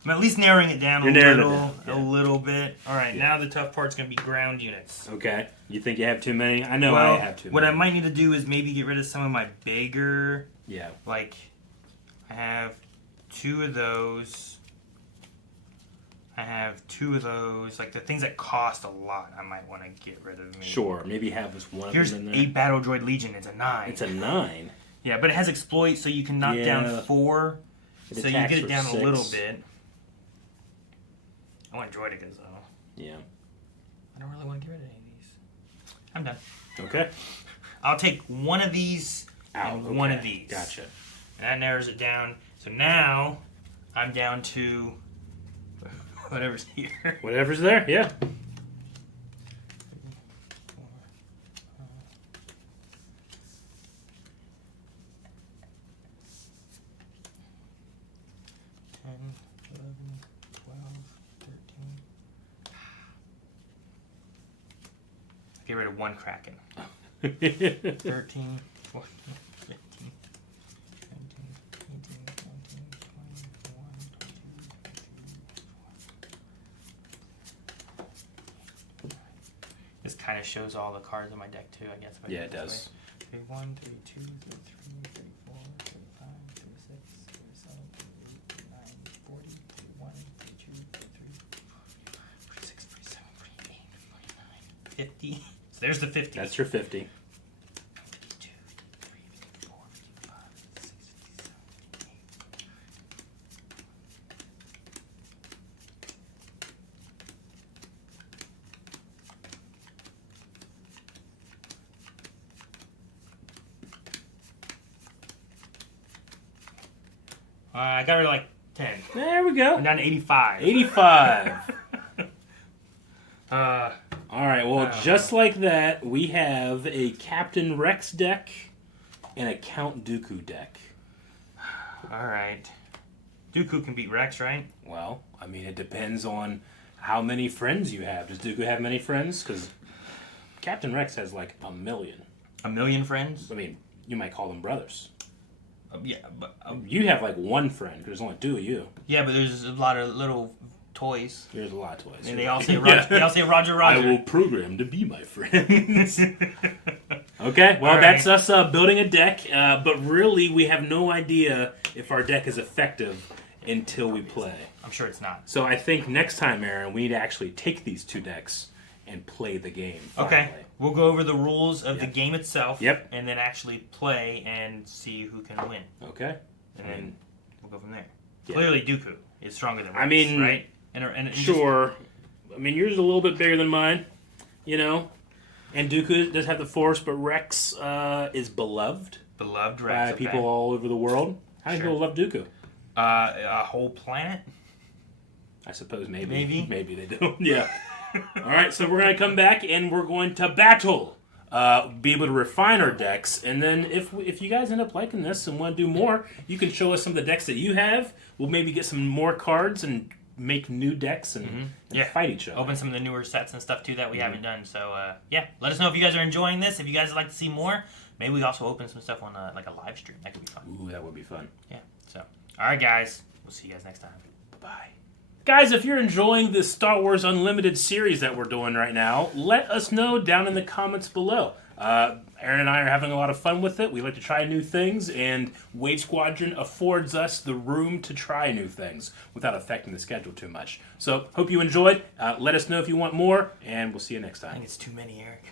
I'm at least narrowing it down a little bit. All right, now the tough part's going to be ground units. Okay. You think you have too many? I know Well, I have too many. what I might need to do is maybe get rid of some of my bigger, Yeah. like, I have 2 of those. I have 2 of those. Like, the things that cost a lot, I might want to get rid of. Maybe. Sure. Maybe have this one Here's of them in 8 there. Battle Droid Legion. It's a 9. It's a 9. Yeah, but it has exploit, so you can knock down 4. It So you attacks get it for down 6. a little bit. I want droidekas, though. Yeah. I don't really want to get rid of any of these. I'm done. Okay. I'll take one of these and one of these. Gotcha. And that narrows it down. So now I'm down to whatever's here. Whatever's there, yeah. Get rid of 1 Kraken. 13, 14, 15, 17, 18, 19, 20, 21, 22, kind of shows all the cards in my deck too, I guess. Yeah, it does. 31, 32, 33, 34, 35, 36, 37, 38, 39, 40, 41, 42, 43, 46, 47, 48, 49, 50. So there's the 50. That's your 50. 52, 53, 54, 55, 56, 57, 58. I got her like 10. There we go. I'm down to 85. 85. Uh, All right, well, just like that, we have a Captain Rex deck and a Count Dooku deck. all right. Dooku can beat Rex, right? Well, I mean, it depends on how many friends you have. Does Dooku have many friends? Because Captain Rex has like 1 million. 1 million friends? I mean, you might call them brothers. Yeah, but You have like one friend, because there's only 2 of you. yeah, but there's a lot of little toys, There's a lot of toys. and they all say Roger. They all say Roger. I will program to be my friends. Okay, well, All right. that's us building a deck, but really we have no idea if our deck is effective until we play. I'm sure it's not. So I think next time, Aaron, we need to actually take these 2 decks and play the game. Okay, finally. we'll go over the rules of the Yep. game itself. Yep. And then actually play and see who can win, Okay. and then we'll go from there. Yeah. Clearly, Dooku is stronger than Rex, I mean, right? And just- Sure. I mean, yours is a little bit bigger than mine, you know. And Dooku does have the Force, but Rex is beloved beloved by Rex. Okay. people all over the world. How do Sure. people love Dooku? A whole planet. I suppose maybe. Maybe. Maybe they don't. Yeah. All right, so we're going to come back and we're going to battle. Be able to refine our decks. And then if you guys end up liking this and want to do more, you can show us some of the decks that you have. We'll maybe get some more cards and make new decks and Yeah. fight each other. Open some of the newer sets and stuff too that we haven't done. So yeah, let us know if you guys are enjoying this. If you guys would like to see more, maybe we also open some stuff on like a live stream. That could be fun. Ooh, that would be fun. Yeah. So all right, guys, we'll see you guys next time. Bye. Guys, if you're enjoying this Star Wars Unlimited series that we're doing right now, let us know down in the comments below. Aaron and I are having a lot of fun with it. We like to try new things, and Wave Squadron affords us the room to try new things without affecting the schedule too much. So, hope you enjoyed. Let us know if you want more, and we'll see you next I time. think it's too many, Eric.